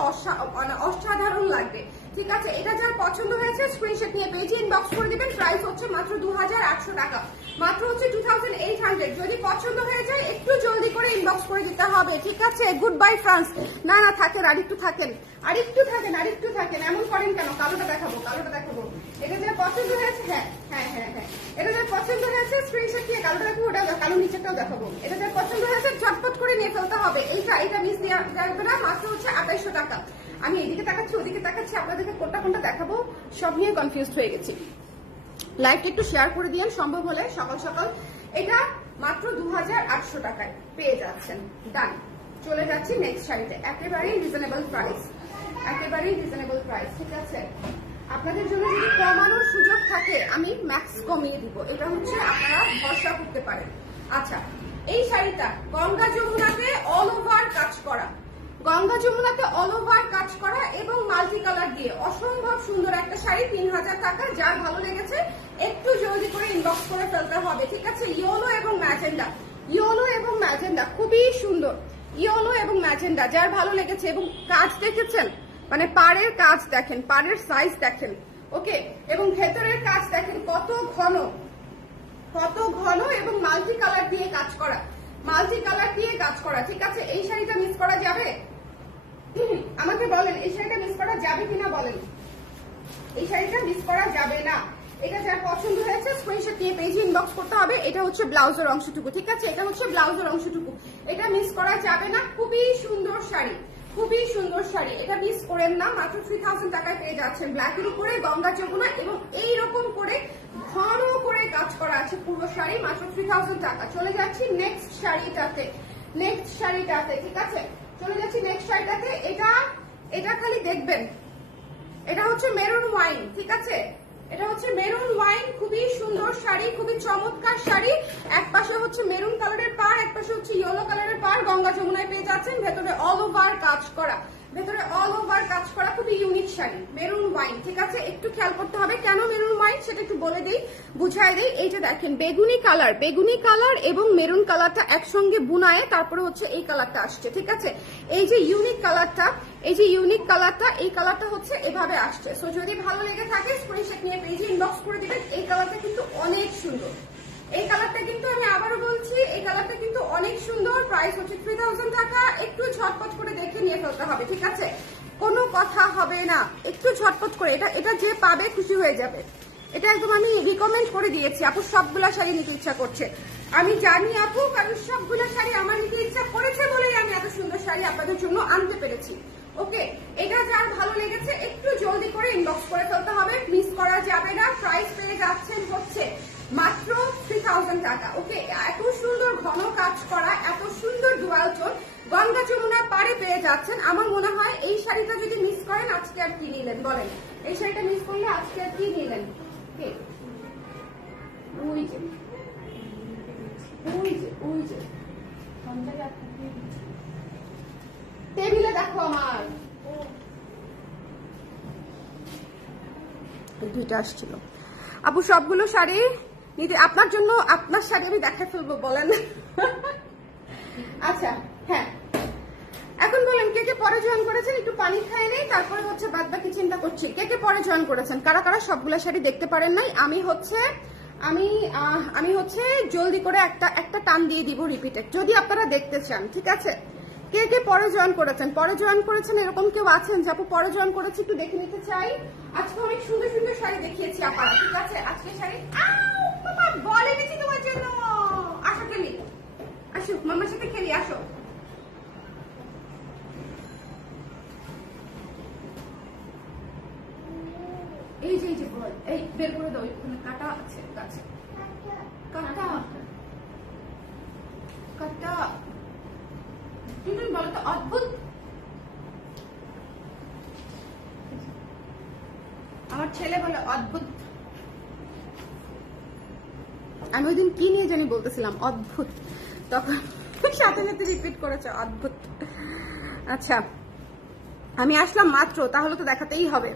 অসাধারণ লাগবে, ঠিক আছে? এটা যার পছন্দ হয়েছে স্ক্রিনশট নিয়ে পেজে ইনবক্স করে দিবেন। প্রাইস হচ্ছে মাত্র 2800 টাকা, মাত্র হচ্ছে 2800। যদি পছন্দ হয়ে যায় একটু জলদি করে ইনবক্স করে দিতে হবে, ঠিক আছে? Good bye France. না না, থাকেন, আরেকটু থাকেন, আরেকটু থাকেন, আরেকটু থাকেন। এমন করেন কেন? কালোটা দেখাবো, কালোটা দেখাবো। এটা যার পছন্দ হয়েছে, হ্যাঁ হ্যাঁ হ্যাঁ হ্যাঁ, এটা যার পছন্দ হয়েছে স্ক্রিনশট নিয়ে কালোটা দেখাবো, ওটা কালো নিচেটাও দেখাবো। এটা যার পছন্দ হয়েছে ঝটপট করে নিয়ে ফেলতে হবে। এইটা মিস দেওয়া যাবে না, মাত্র হচ্ছে 2800 টাকা। আমি এদিকে তাকাচ্ছি, ওদিকে তাকাচ্ছি, আপনাদেরকে কোনটা কোনটা দেখাবো সব নিয়ে কনফিউজড হয়ে গেছি। লাইভটা একটু শেয়ার করে দিয়েন সম্ভব হলে সকাল সকাল। এটা মাত্র 2800 টাকায় পেয়ে যাচ্ছেন। ডান, চলে যাচ্ছি নেক্সট শাড়িতে। একেবারেই রিজনেবল প্রাইস, একেবারেই রিজনেবল প্রাইস, ঠিক আছে? আপনাদের জন্য যদি কমানোর সুযোগ থাকে আমি ম্যাক্স কমিয়ে দিব, এটা হচ্ছে আপনারা ভরসা করতে পারেন। আচ্ছা, এই শাড়িটা গঙ্গা যমুনাতে অল ওভার কাজ করা, গঙ্গা যমুনাতে অল ওভার কাজ করা এবং মাল্টি কালার দিয়ে অসম্ভব সুন্দর একটা শাড়ি, 3000 টাকা। যার ভালো লেগেছে একটু জলদি করে ইনবক্স করে ফেলতে হবে, ঠিক আছে? ইয়েলো এবং ম্যাজেন্ডা, ইয়েলো এবং ম্যাজেন্ডা খুবই সুন্দর, ইয়েলো এবং ম্যাজেন্ডা। যার ভালো লেগেছে, এবং কাজ দেখেছেন, মানে পাড়ের কাজ দেখেন, পাড়ের সাইজ দেখেন, ওকে? এবং ভেতরের কাজ দেখেন কত ঘন, কত ঘন, এবং মাল্টি কালার দিয়ে কাজ করা, মাল্টি কালার দিয়ে কাজ করা, ঠিক আছে? এই শাড়িটা মিস করা যাবে? আমাকে বলেন, এই শাড়িটা মিস করা যাবে কিনা বলেন? এই শাড়িটা মিস করা যাবে না, এটা যার পছন্দ হয়েছে স্ক্রিনশট নিয়ে পেজে ইনবক্স করতে হবে। এটা হচ্ছে ব্লাউজের অংশটুকু, ঠিক আছে? এটা হচ্ছে ব্লাউজের অংশটুকু, এটা মিস করা যাবে না। খুবই সুন্দর শাড়ি, খুবই সুন্দর শাড়ি, এটা মিস করেন না। মাত্র 3000 টাকায় পেয়ে যাচ্ছেন ব্ল্যাকের উপরে গঙ্গা যমুনা এবং এইরকম করে ঘন করে কাজ করা আছে পুরো শাড়ি, মাত্র 3000 টাকা। চলে যাচ্ছি নেক্সট শাড়িটাতে, নেক্সট শাড়িটাতে, ঠিক আছে? চলে যাচ্ছি নেক্সট শাড়িটাতে। এটা খালি দেখবেন, এটা হচ্ছে মেরুন ওয়াইন, ঠিক আছে? এটা হচ্ছে মেরুন ওয়াইন, খুবই সুন্দর শাড়ি, খুবই চমৎকার শাড়ি। এক পাশে হচ্ছে মেরুন কালারের পাড়, এক পাশে হচ্ছে ইয়েলো কালারের পাড়, গঙ্গা যমুনায় পেয়ে যাচ্ছেন। ভেতরে অল ওভার কাজ করা, ভেতরে অল ওভার কাজ করা, খুবই ইউনিক শাড়ি, মেরুন ওয়াইন, ঠিক আছে? একটু খেয়াল করতে হবে কেন মেরুন ওয়াইন সেটা একটু বলে দিই, বুঝাই দিই। এইটা দেখেন বেগুনি কালার, বেগুনি কালার এবং মেরুন কালারটা একসঙ্গে বুনায়ে তারপরে হচ্ছে এই কালারটা আসছে, ঠিক আছে? এই যে ইউনিক কালারটা, এই যে ইউনিক কালারটা, এই কালারটা হচ্ছে এভাবে আসছে। সো যদি ভালো লেগে থাকে স্ক্রিনশট নিয়ে পেজে ইনবক্স করে দিবেন। এই কালারটা কিন্তু অনেক সুন্দর, এই কালারটা কিন্তু আমি আবারও বলছি এই কালারটা কিন্তু অনেক সুন্দর। প্রাইস হচ্ছে 3000 টাকা। একটু ঝটপট করে দেখে নিয়ে ফেলতে হবে, ঠিক আছে? কোনো কথা হবে না, একটু ঝটপট করে। এটা যে পাবে খুশি হয়ে যাবে। এটা একদম আমি রিকমেন্ড করে দিয়েছি। আপু সবগুলা শাড়ি নিতে ইচ্ছা করছে, আমি জানি আপু, কারণ সবগুলা শাড়ি আমার নিতে ইচ্ছা করেছে বলেই আমি এত সুন্দর শাড়ি আপনাদের জন্য আনতে পেরেছি। ওকে, এটা যার ভালো লেগেছে একটু জলদি করে ইনবক্স করে ফেলতে হবে, মিস করা যাবে না। প্রাইস পেয়ে যাচ্ছেন হচ্ছে মাত্র 3000 টাকা। ওকে, এত সুন্দর ঘন কাজ করা, এত সুন্দর ডুয়াল টোন গঙ্গা যমুনা পাড়ে পেয়ে যাচ্ছেন। আমার মনে হয় এই শাড়িটা যদি মিস করেন আজকে আর কি নিলেন বলেন? এই শাড়িটা মিস করলে আজকে আর কি নিলেন? ওই যে ওই যে ওই যে টেবিলে দেখো আমার দুইটা আসছিল। আপু সবগুলো শাড়ি নিতে আপনার জন্য, আপনার শাড়ি আমি দেখা ফেলবো বলেন? আচ্ছা হ্যাঁ, এখন বলেন কে কে পরে জয়েন করেছেন? একটু পানি খাই নেই, তারপরে হচ্ছে বাদ বাকি চিন্তা করছি। কে কে পরে জয়েন করেছেন? কারা কারা সবগুলো শাড়ি দেখতে পারেন নাই? আমি হচ্ছে জলদি করে একটা টান দিয়ে দিব রিপিটেড, যদি আপনারা দেখতে চান, ঠিক আছে? কে কে পরে জয়েন করেছেন? পরে জয়েন করেছেন এরকম কেউ আছেন যে আপু পরে জয়েন করেছি একটু দেখে নিতে চাই? আজকে অনেক সুন্দর সুন্দর শাড়ি দেখিয়েছি আপনারা, ঠিক আছে? আজকে শাড়ি বলে দিচ্ছি তোমার জন্য। আসো খেলি, আসো মামার সাথে খেলি, আসো। এই যে এই বের করে দাও, এখানে কাটা আছে গাছে, কাটা কাটা। তুমি বলো তো, অদ্ভুত। আমার ছেলে বলে অদ্ভুত। আমি ওই দিন কি নিয়ে জানি বলতেছিলাম অদ্ভুত, তখন সাথে সাথে রিপিট করেছে অদ্ভুত। আচ্ছা আমি আসলাম মাত্র, তাহলে তো দেখাতেই হবে।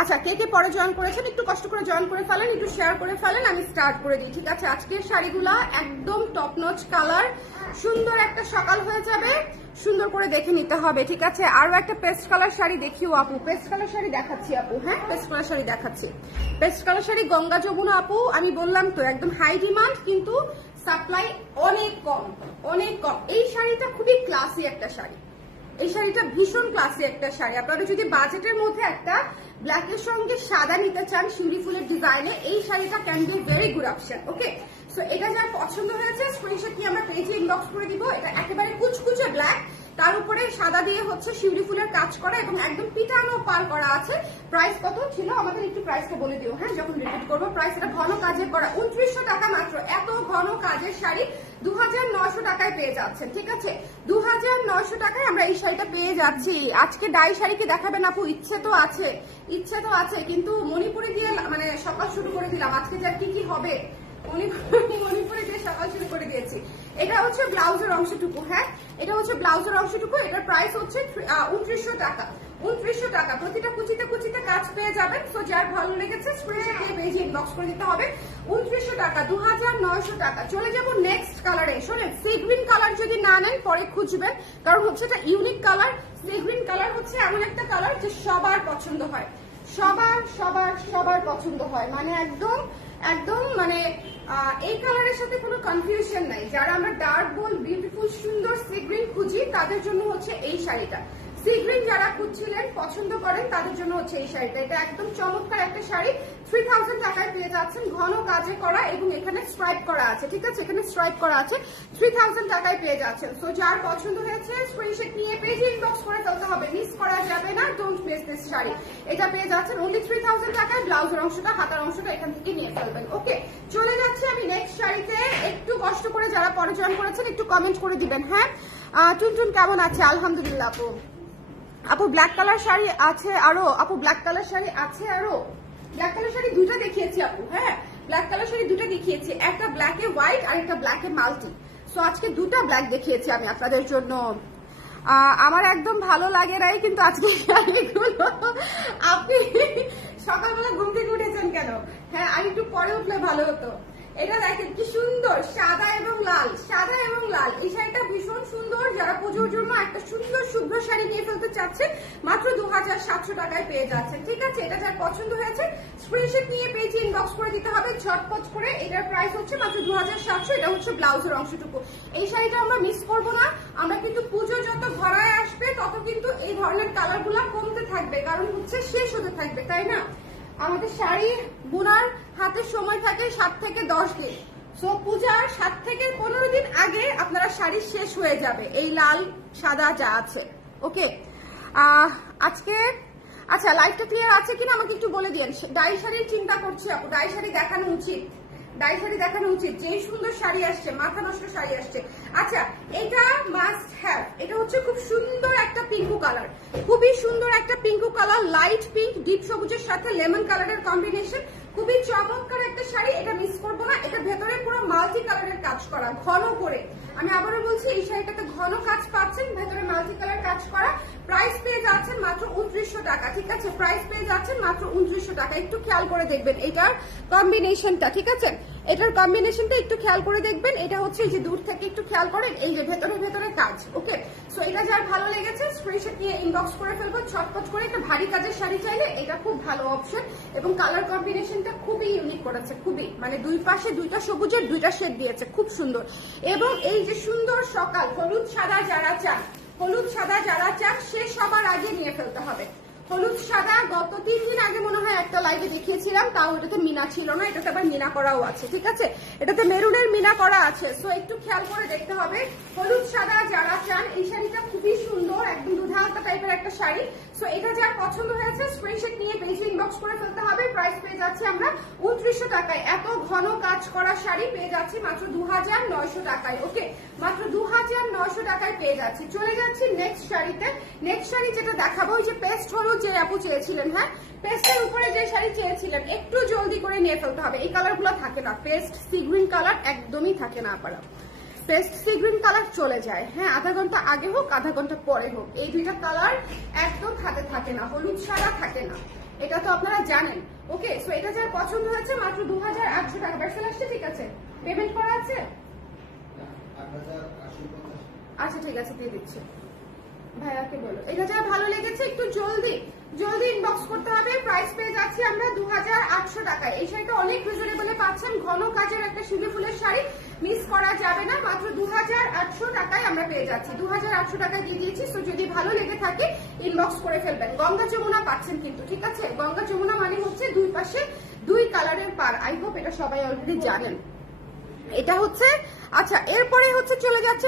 আচ্ছা কে কে পরে জয়েন করেছেন একটু কষ্ট করে জয়েন করে ফেলেন, একটু শেয়ার করে ফেলেন, আমি স্টার্ট করে দিই, ঠিক আছে? আজকের শাড়িগুলা একদম টপ নচ কালার, সুন্দর একটা সকাল হয়ে যাবে, সুন্দর করে দেখে নিতে হবে, ঠিক আছে? আরো একটা পেস্ট কালার শাড়ি দেখিও আপু, পেস্ট কালার শাড়ি দেখাচ্ছি আপু, হ্যাঁ পেস্ট কালার শাড়ি দেখাচ্ছি। পেস্ট কালার শাড়ি গঙ্গা যমুনা আপু, আমি বললাম তো একদম হাই ডিমান্ড, কিন্তু সাপ্লাই অনেক কম, অনেক কম। এই শাড়িটা খুবই ক্লাসি একটা শাড়ি, এই শাড়িটা ভীষণ ক্লাসি একটা শাড়ি। আপনারা যদি বাজেটের মধ্যে একটা ব্ল্যাকের সঙ্গে সাদা নিতে চান শিউলি ফুলের ডিজাইনে, এই শাড়িটা can be very good option. Okay, so এটা যার পছন্দ হয়েছে স্ক্রিনশট নিয়ে আমরা পেজে ইনবক্স করে দিব। এটা একেবারে কুচকুচে ব্ল্যাক, তার উপরে সাদা দিয়ে হচ্ছে শিউলি ফুলের কাজ করা এবং একদম পিটানো পার করা আছে। প্রাইস কত ছিল আমাদের একটু প্রাইসটা বলে দিও, হ্যাঁ যখন রিপিট করবো। প্রাইস এটা ঘন কাজে করা 2900 টাকা মাত্র। এত ঘন কাজের শাড়ি 2900 টাকায় পেয়ে যাচ্ছেন, ঠিক আছে? 2900 টাকায় আমরা এই শাড়িটা পেয়ে যাচ্ছি। আজকে ডাই শাড়ি কি দেখাবেন আপু? ইচ্ছে তো আছে, ইচ্ছে তো আছে, কিন্তু মণিপুরে দিয়ে মানে সকাল শুরু করে দিলাম। আজকে যা কি কি হবে মণিপুরে দিয়ে সকাল শুরু করে দিয়েছি। এটা হচ্ছে ব্লাউজের অংশটুকু, হ্যাঁ এটা হচ্ছে ব্লাউজের অংশটুকু। এটার প্রাইস হচ্ছে 2900 টাকা। 2900 টাকা, প্রতিটা কুচিতে কুচিতে কাজ পেয়ে যাবেন। সো যার ভালো লেগেছে স্ক্রিনশট দিয়ে পেজে ইনবক্স করে দিতে হবে। 2900 টাকা, 2900 টাকা। চলে যাব নেক্সট কালারে। শোনেন, সি গ্রিন কালার যদি না নেন পরে খুঁজবেন, কারণ হচ্ছে এটা unique colour. Sea green colour হচ্ছে এমন একটা কালার যে সবার পছন্দ হয়, সবার সবার সবার পছন্দ হয়, মানে একদম একদম মানে এই কালারের সাথে কোনো কনফিউশন নাই। যারা আমরা ডার্ক বোল্ড বিউটিফুল সুন্দর সি গ্রিন খুঁজি তাদের জন্য হচ্ছে এই শাড়িটা। সি গ্রিন যারা খুঁজছিলেন, পছন্দ করেন, তাদের জন্য হচ্ছে এই শাড়িটা। এটা একদম চমৎকার একটা শাড়ি, 3000 টাকায় পেয়ে যাচ্ছেন, ঘন কাজে করা এবং এখানে স্ট্রাইপ করা আছে, ঠিক আছে, এখানে স্ট্রাইপ করা আছে, 3000 টাকায় পেয়ে যাচ্ছেন। সো যার পছন্দ হয়েছে স্ক্রিনশট নিয়ে পেজে ইনবক্স করে ফেলতে হবে, মিস করা যাবে না, ডোন্ট মিস দিস শাড়ি। এটা পেয়ে যাচ্ছেন অনলি 3000 টাকায়, ব্লাউজের অংশটা, হাতার অংশটা এখান থেকে নিয়ে ফেলবেন। ওকে, চলে যাচ্ছে আমি নেক্সট শাড়িতে। একটু কষ্ট করে যারা পরে জয়েন করেছেন একটু কমেন্ট করে দিবেন। হ্যাঁ, টুনটুন কেমন আছে? আলহামদুলিল্লাহ। আপু, আপু ব্ল্যাক কালার শাড়ি আছে আরো? আপু ব্ল্যাক কালার শাড়ি আছে আরো? ব্ল্যাক কালার শাড়ি দুটো দেখিয়েছি আপু। হ্যাঁ, ব্ল্যাক কালার শাড়ি দুটো দেখিয়েছি, একটা ব্ল্যাকে হোয়াইট আর একটা ব্ল্যাকে মাল্টি। সো আজকে দুটো ব্ল্যাক দেখিয়েছি আমি আপনাদের জন্য। আমার একদম ভালো লাগে নাই কিন্তু আজকে শাড়িগুলো। আপনি সকালবেলা ঘুম থেকে উঠেছেন কেন? হ্যাঁ, আর একটু পরে উঠলে ভালো হতো। এটা দেখেন কি সুন্দর, সাদা এবং লাল, সাদা এবং লাল। এই শাড়িটা ভীষণ সুন্দর। যারা পুজোর জন্য একটা সুন্দর শুভ্র শাড়ি নিয়ে ফেলতে চাচ্ছেন, মাত্র 2700 টাকায় পেয়ে যাচ্ছেন, ঠিক আছে। এটা যার পছন্দ হয়েছে স্ক্রিনশট নিয়ে পেজে ইনবক্স করে দিতে হবে ঝটপট করে। এটার প্রাইস হচ্ছে মাত্র 2700। এটা হচ্ছে ব্লাউজের অংশটুকু। এই শাড়িটা আমরা মিস করবো না। আমরা কিন্তু পুজো যত ঘরায় আসবে তত কিন্তু এই ধরনের কালার গুলা কমতে থাকবে, কারণ হচ্ছে শেষ হতে থাকবে, তাই না? আমাদের শাড়ি বোনার হাতে সময় থাকে 7 থেকে 10 দিন। সো পূজার 7 থেকে 15 দিন আগে আপনারা শাড়ি শেষ হয়ে যাবে এই লাল সাদা যা আছে। ওকে, আজকে আচ্ছা লাইভটা ক্লিয়ার আছে কিনা আমাকে একটু বলে দিন। ডাই শাড়ির চিন্তা করছি আপু, ডাই শাড়ি দেখানো উচিত, ডাই শাড়ি দেখানো উচিত। যে সুন্দর শাড়ি আসছে, মাথা নষ্ট শাড়ি আসছে। আচ্ছা, এটা মাস্ট হ্যাভ। এটা হচ্ছে খুব সুন্দর একটা পিঙ্কু কালার, খুবই সুন্দর একটা Pinku colour, light pink deep সবুজের সাথে লেমন কালারের কম্বিনেশন, খুবই চমৎকার একটা শাড়ি। এটা মিস করবো না। এটা ভেতরে পুরো মাল্টি কালারের কাজ করা, ঘন করে। আমি আবারও বলছি, এই শাড়িটাতে ঘন কাজ পাচ্ছেন, ভেতরে মাল্টি কালার কাজ করা। প্রাইস পেয়ে যাচ্ছেন মাত্র 2900 টাকা, ঠিক আছে। প্রাইস পেয়ে যাচ্ছেন মাত্র 2900 টাকা। একটু খেয়াল করে দেখবেন এটার কম্বিনেশনটা, ঠিক আছে। এটার কম্বিনেশনটা একটু খেয়াল করে দেখবেন। এটা হচ্ছে এই যে দূর থেকে একটু খেয়াল করেন, এই যে ভেতরে ভেতরে কাজ। ওকে, সো এটা যার ভালো লেগেছে স্ক্রিনশট নিয়ে ইনবক্স করে ফেলবো ছটপট করে। একটা ভারী কাজের শাড়ি চাইলে এটা খুব ভালো অপশন, এবং কালার কম্বিনেশনটা খুবই ইউনিক করেছে, খুবই, মানে দুই পাশে দুইটা সবুজের দুইটা শেড দিয়েছে, খুব সুন্দর। এবং এই যে সুন্দর সকাল, হলুদ সাদা যারা চান, হলুদ সাদা যারা চান সে সবার আগে নিয়ে ফেলতে হবে। হলুদ সাদা গত 3 দিন আগে মনে হয় একটা লাইভে দেখিয়েছিলাম, তাও এটাতে মিনা ছিল না, এটাতে আবার মিনা করাও আছে, ঠিক আছে। এটাতে মেরুনের মিনা করা আছে, সো একটু খেয়াল করে দেখতে হবে। হলুদ সাদা যারা চান, এই শাড়িটা খুবই সুন্দর, একদম দুধা হালকা টাইপের একটা শাড়ি। সো এটা যার পছন্দ হয়েছে স্ক্রিনশট নিয়ে পেজে ইনবক্স করে ফেলতে হবে। প্রাইস পেয়ে যাচ্ছে আমরা 2900 টাকায়। এত ঘন কাজ করা শাড়ি পেয়ে যাচ্ছি মাত্র 2900 টাকায়। ওকে, মাত্র 2900 টাকায় পেয়ে যাচ্ছি। চলে যাচ্ছি নেক্সট শাড়িতে। নেক্সট শাড়ি যেটা দেখাবো, ওই যে পেস্ট হলুদ যে আপু চেয়েছিলেন, হ্যাঁ পেস্টের উপরে যে শাড়ি চেয়েছিলেন, একটু জলদি করে নিয়ে ফেলতে হবে। এই কালার গুলো থাকে না, পেস্ট সি গ্রিন কালার একদমই থাকে না আপারা। পেস্ট সি গ্রিন কালার চলে যায়, হ্যাঁ, আধা ঘন্টা আগে হোক আধা ঘন্টা পরে হোক, এই দুইটা কালার একদম হাতে থাকে না, হলুদ সাদা থাকে না, এটা তো আপনারা জানেন। ওকে, সো এটা যার পছন্দ হয়েছে মাত্র 2800 টাকা। পার্সেল আসছে, ঠিক আছে, পেমেন্ট করা আছে? আচ্ছা ঠিক আছে, দিয়ে দিচ্ছি। ভাইয়াকে বলো এটা যা ভালো লেগেছে একটু জলদি জলদি ইনবক্স করতে হবে। প্রাইস পেয়ে যাচ্ছি আমরা 2800 টাকায়। এই শাড়িটা অনেক রিজনেবলে পাচ্ছেন, ঘন কাজের একটা শিলি ফুলের শাড়ি, মিস করা যাবে না। মাত্র 2800 টাকায় আমরা পেয়ে যাচ্ছি, 2800 টাকায় দিয়ে দিয়েছি। সো যদি ভালো লেগে থাকে ইনবক্স করে ফেলবেন। গঙ্গা যমুনা পাচ্ছেন কিন্তু, ঠিক আছে। গঙ্গা যমুনা মানে হচ্ছে দুই পাশে দুই কালারের পার। আই হোপ এটা সবাই অলরেডি জানেন। এটা হচ্ছে, আচ্ছা এরপরে হচ্ছে চলে যাচ্ছে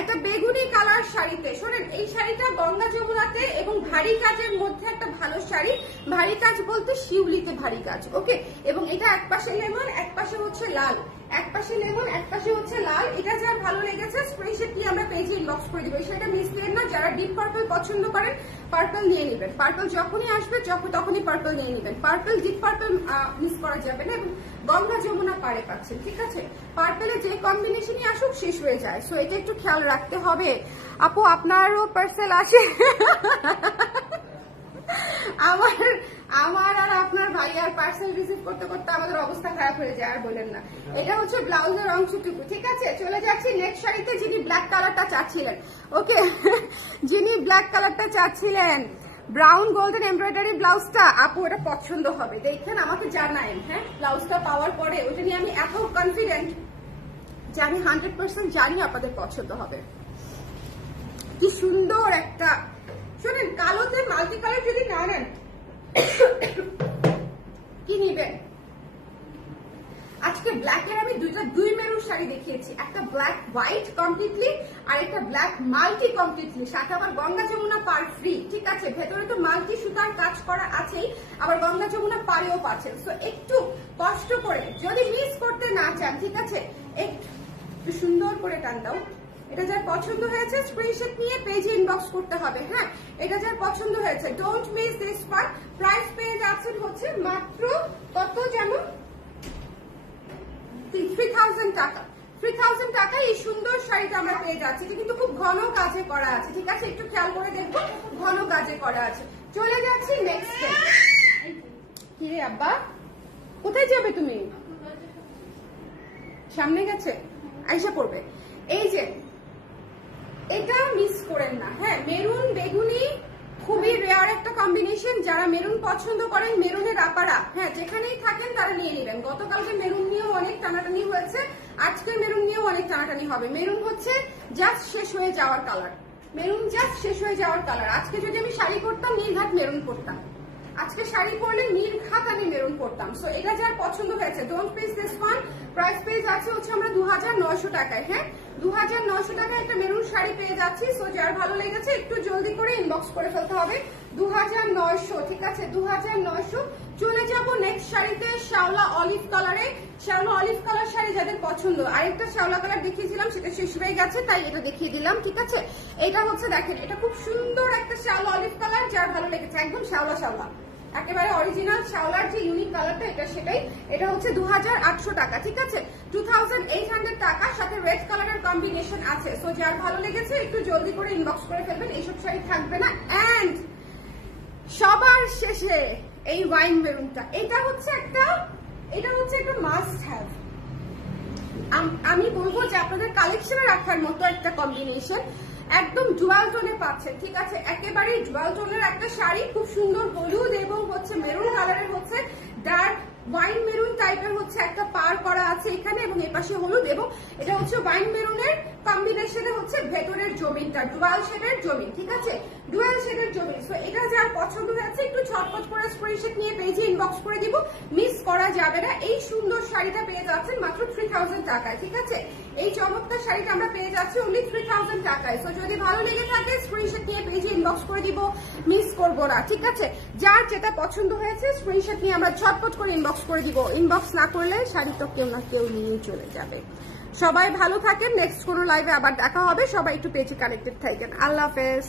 একটা বেগুনি কালার শাড়িতে। শোনেন, এই শাড়িটা গঙ্গা যমুনাতে এবং ভারী কাজের মধ্যে একটা ভালো শাড়ি। ভারী কাজ বলতে শিউলিতে ভারী কাজ। ওকে, এবং এটা এক পাশে লেমন, এক পাশে হচ্ছে লাল, এক পাশে লেমন, এক পাশে হচ্ছে লাল। এটা যার ভালো লেগেছে স্ক্রিনশট নিয়ে আমরা পেজে ইনবক্স করে দিব। এই শাড়িটা মিস দিবেন না। যারা ডিপ পার্পল পছন্দ করেন, পার্পল নিয়ে নেবেন। পার্পল যখনই আসবে তখনই পার্পল নিয়ে নেবেন। পার্পল ডিপ পার্পল মিস করা যাবে না। এবং গঙ্গা যমুনা পারে পাচ্ছেন, ঠিক আছে। পার্পলে যে কম্বিনেশনই আসুক শেষ হয়ে যায়, সো এটা একটু খেয়াল রাখতে হবে। আপু আপনারও পার্সেল আসে? আমার আর আপনার ভাইয়ার পার্সেল রিসিভ করতে করতে আমাদের অবস্থা খারাপ হয়ে যায়, আর বলেন না। এটা হচ্ছে ব্লাউজের অংশটুকু, ঠিক আছে। চলে যাচ্ছি নেক্সট শাড়িতে, যিনি ব্ল্যাক কালারটা চাচ্ছিলেন। ওকে, যিনি ব্ল্যাক কালারটা চাচ্ছিলেন, ব্রাউন গোল্ডেন এমব্রয়ডারি ব্লাউজটা, আপু এটা পছন্দ হবে, দেখেন আমাকে জানায়েন। হ্যাঁ, ব্লাউজটা পাওয়ার পরে ওইটা নিয়ে আমি এত কনফিডেন্ট যে আমি 100% জানি আপনাদের পছন্দ হবে। কি সুন্দর একটা হোয়াইট কমপ্লিটলি, আর একটা ব্ল্যাক মাল্টি কমপ্লিটলি, সাথে আবার গঙ্গা যমুনা পার ফ্রি, ঠিক আছে। ভেতরে তো মাল্টি সুতার কাজ করা আছেই, আবার গঙ্গা যমুনা পারেও পাচ্ছেন। তো একটু কষ্ট করে যদি মিস করতে না চান, ঠিক আছে, একটু সুন্দর করে টান দাও। এটা যার পছন্দ হয়েছে স্ক্রিনশট নিয়ে পেজে ইনবক্স করতে হবে। হ্যাঁ, এটা যার পছন্দ হয়েছে don't miss this part. Price পেয়ে যাচ্ছেন হচ্ছে মাত্র কত জানো, 3000 টাকা। 3000 টাকা এই সুন্দর শাড়িটা আমরা পেয়ে যাচ্ছি। এটা কিন্তু খুব ঘন কাজে করা আছে, ঠিক আছে, একটু খেয়াল করে দেখবো, ঘন কাজে করা আছে। চলে যাচ্ছি নেক্সট। কি রে আব্বা, কোথায় যাবে তুমি? সামনে গেছে, আইসা পড়বে। এই যে এটা মিস করেন না। হ্যাঁ, মেরুন বেগুনি খুবই রেয়ার একটা কম্বিনেশন। যারা মেরুন পছন্দ করেন, মেরুনের আপারা, হ্যাঁ, যেখানেই থাকেন তারা নিয়ে নেবেন। গতকালকে মেরুন নিয়েও অনেক টানাটানি হয়েছে, আজকে মেরুন নিয়েও অনেক টানাটানি হবে। মেরুন হচ্ছে জাস্ট শেষ হয়ে যাওয়ার কালার, মেরুন জাস্ট শেষ হয়ে যাওয়ার কালার। আজকে যদি আমি শাড়ি পরতাম নির্ঘাত মেরুন পরতাম, আজকে শাড়ি পরলে নির্ঘাত আমি মেরুন পরতাম। সো এটা যার পছন্দ হয়েছে don't miss this one. Price পেয়ে যাচ্ছে হচ্ছে আমরা 2900 টাকায়। হ্যাঁ, 2900 টাকায় একটা মেরুন শাড়ি পেয়ে যাচ্ছি। সো যার ভালো লেগেছে একটু জলদি করে ইনবক্স করে ফেলতে হবে। 2900, ঠিক আছে, 2900। চলে যাব নেক্সট শাড়িতে, শ্যাওলা অলিভ কালারে। শ্যাওলা অলিভ কালার শাড়ি যাদের পছন্দ, আরেকটা শ্যাওলা কালার দেখিয়েছিলাম সেটা শেষ হয়ে গেছে, তাই এটা দেখিয়ে দিলাম, ঠিক আছে। এটা হচ্ছে দেখেন, এটা খুব সুন্দর একটা শ্যাওলা অলিভ কালার, যার ভালো লেগেছে একদম শ্যাওলা শ্যাওলা, একেবারে অরিজিনাল শ্যাওলার যে ইউনিক কালারটা এটা সেটাই। এটা হচ্ছে 2800 টাকা, ঠিক আছে, 2800 টাকা, সাথে রেড কালারের কম্বিনেশন আছে। সো যার ভালো লেগেছে একটু জলদি করে ইনবক্স করে ফেলবেন, এইসব শাড়ি থাকবে না। এন্ড সবার শেষে এই ওয়াইন মেরুনটা, এটা হচ্ছে একটা মাস্ট হ্যাভ। আমি বলবো যে আপনাদের কালেকশনে রাখার মতো একটা কম্বিনেশন, একদম জুয়াল টোনে পাচ্ছেন, ঠিক আছে, একেবারে জুয়াল টোনের একটা শাড়ি, খুব সুন্দর হলুদ এবং হচ্ছে মেরুন কালারের হচ্ছে ডার্ক ওয়াইন মেরুন টাইপের হচ্ছে একটা পার করা আছে এখানে, এবং এপাশে হলুদ, এবং এটা হচ্ছে ওয়াইন মেরুনের কম্বিনেশনে হচ্ছে ভেতরের জমিনটা ডুয়াল শেডের জমিন, ঠিক আছে, ডুয়াল শেডের জমিন। সো এটা যার পছন্দ হয়েছে একটু ঝটপট করে স্ক্রিনশট নিয়ে পেজে ইনবক্স করে দিব, মিস করা যাবে না। এই সুন্দর শাড়িটা পেয়ে যাচ্ছেন মাত্র 3000 টাকায়, ঠিক আছে। এই চমৎকার শাড়িটা আমরা পেয়ে যাচ্ছি অনলি 3000 টাকায়। সো যদি ভালো লেগে থাকে স্ক্রিনশট নিয়ে পেজে ইনবক্স করে দিব, মিস করবো না, ঠিক আছে। যার যেটা পছন্দ হয়েছে স্ক্রিনশট নিয়ে আমরা ঝটপট করে ইনবক্স করে দিব। ইনবক্স না করলে শাড়ি তো কেউ না কেউ নিয়ে চলে যাবে। সবাই ভালো থাকেন, নেক্সট কোনো লাইভে আবার দেখা হবে। সবাই একটু পেজে কানেক্টেড থাকেন। আল্লাহ হাফেজ।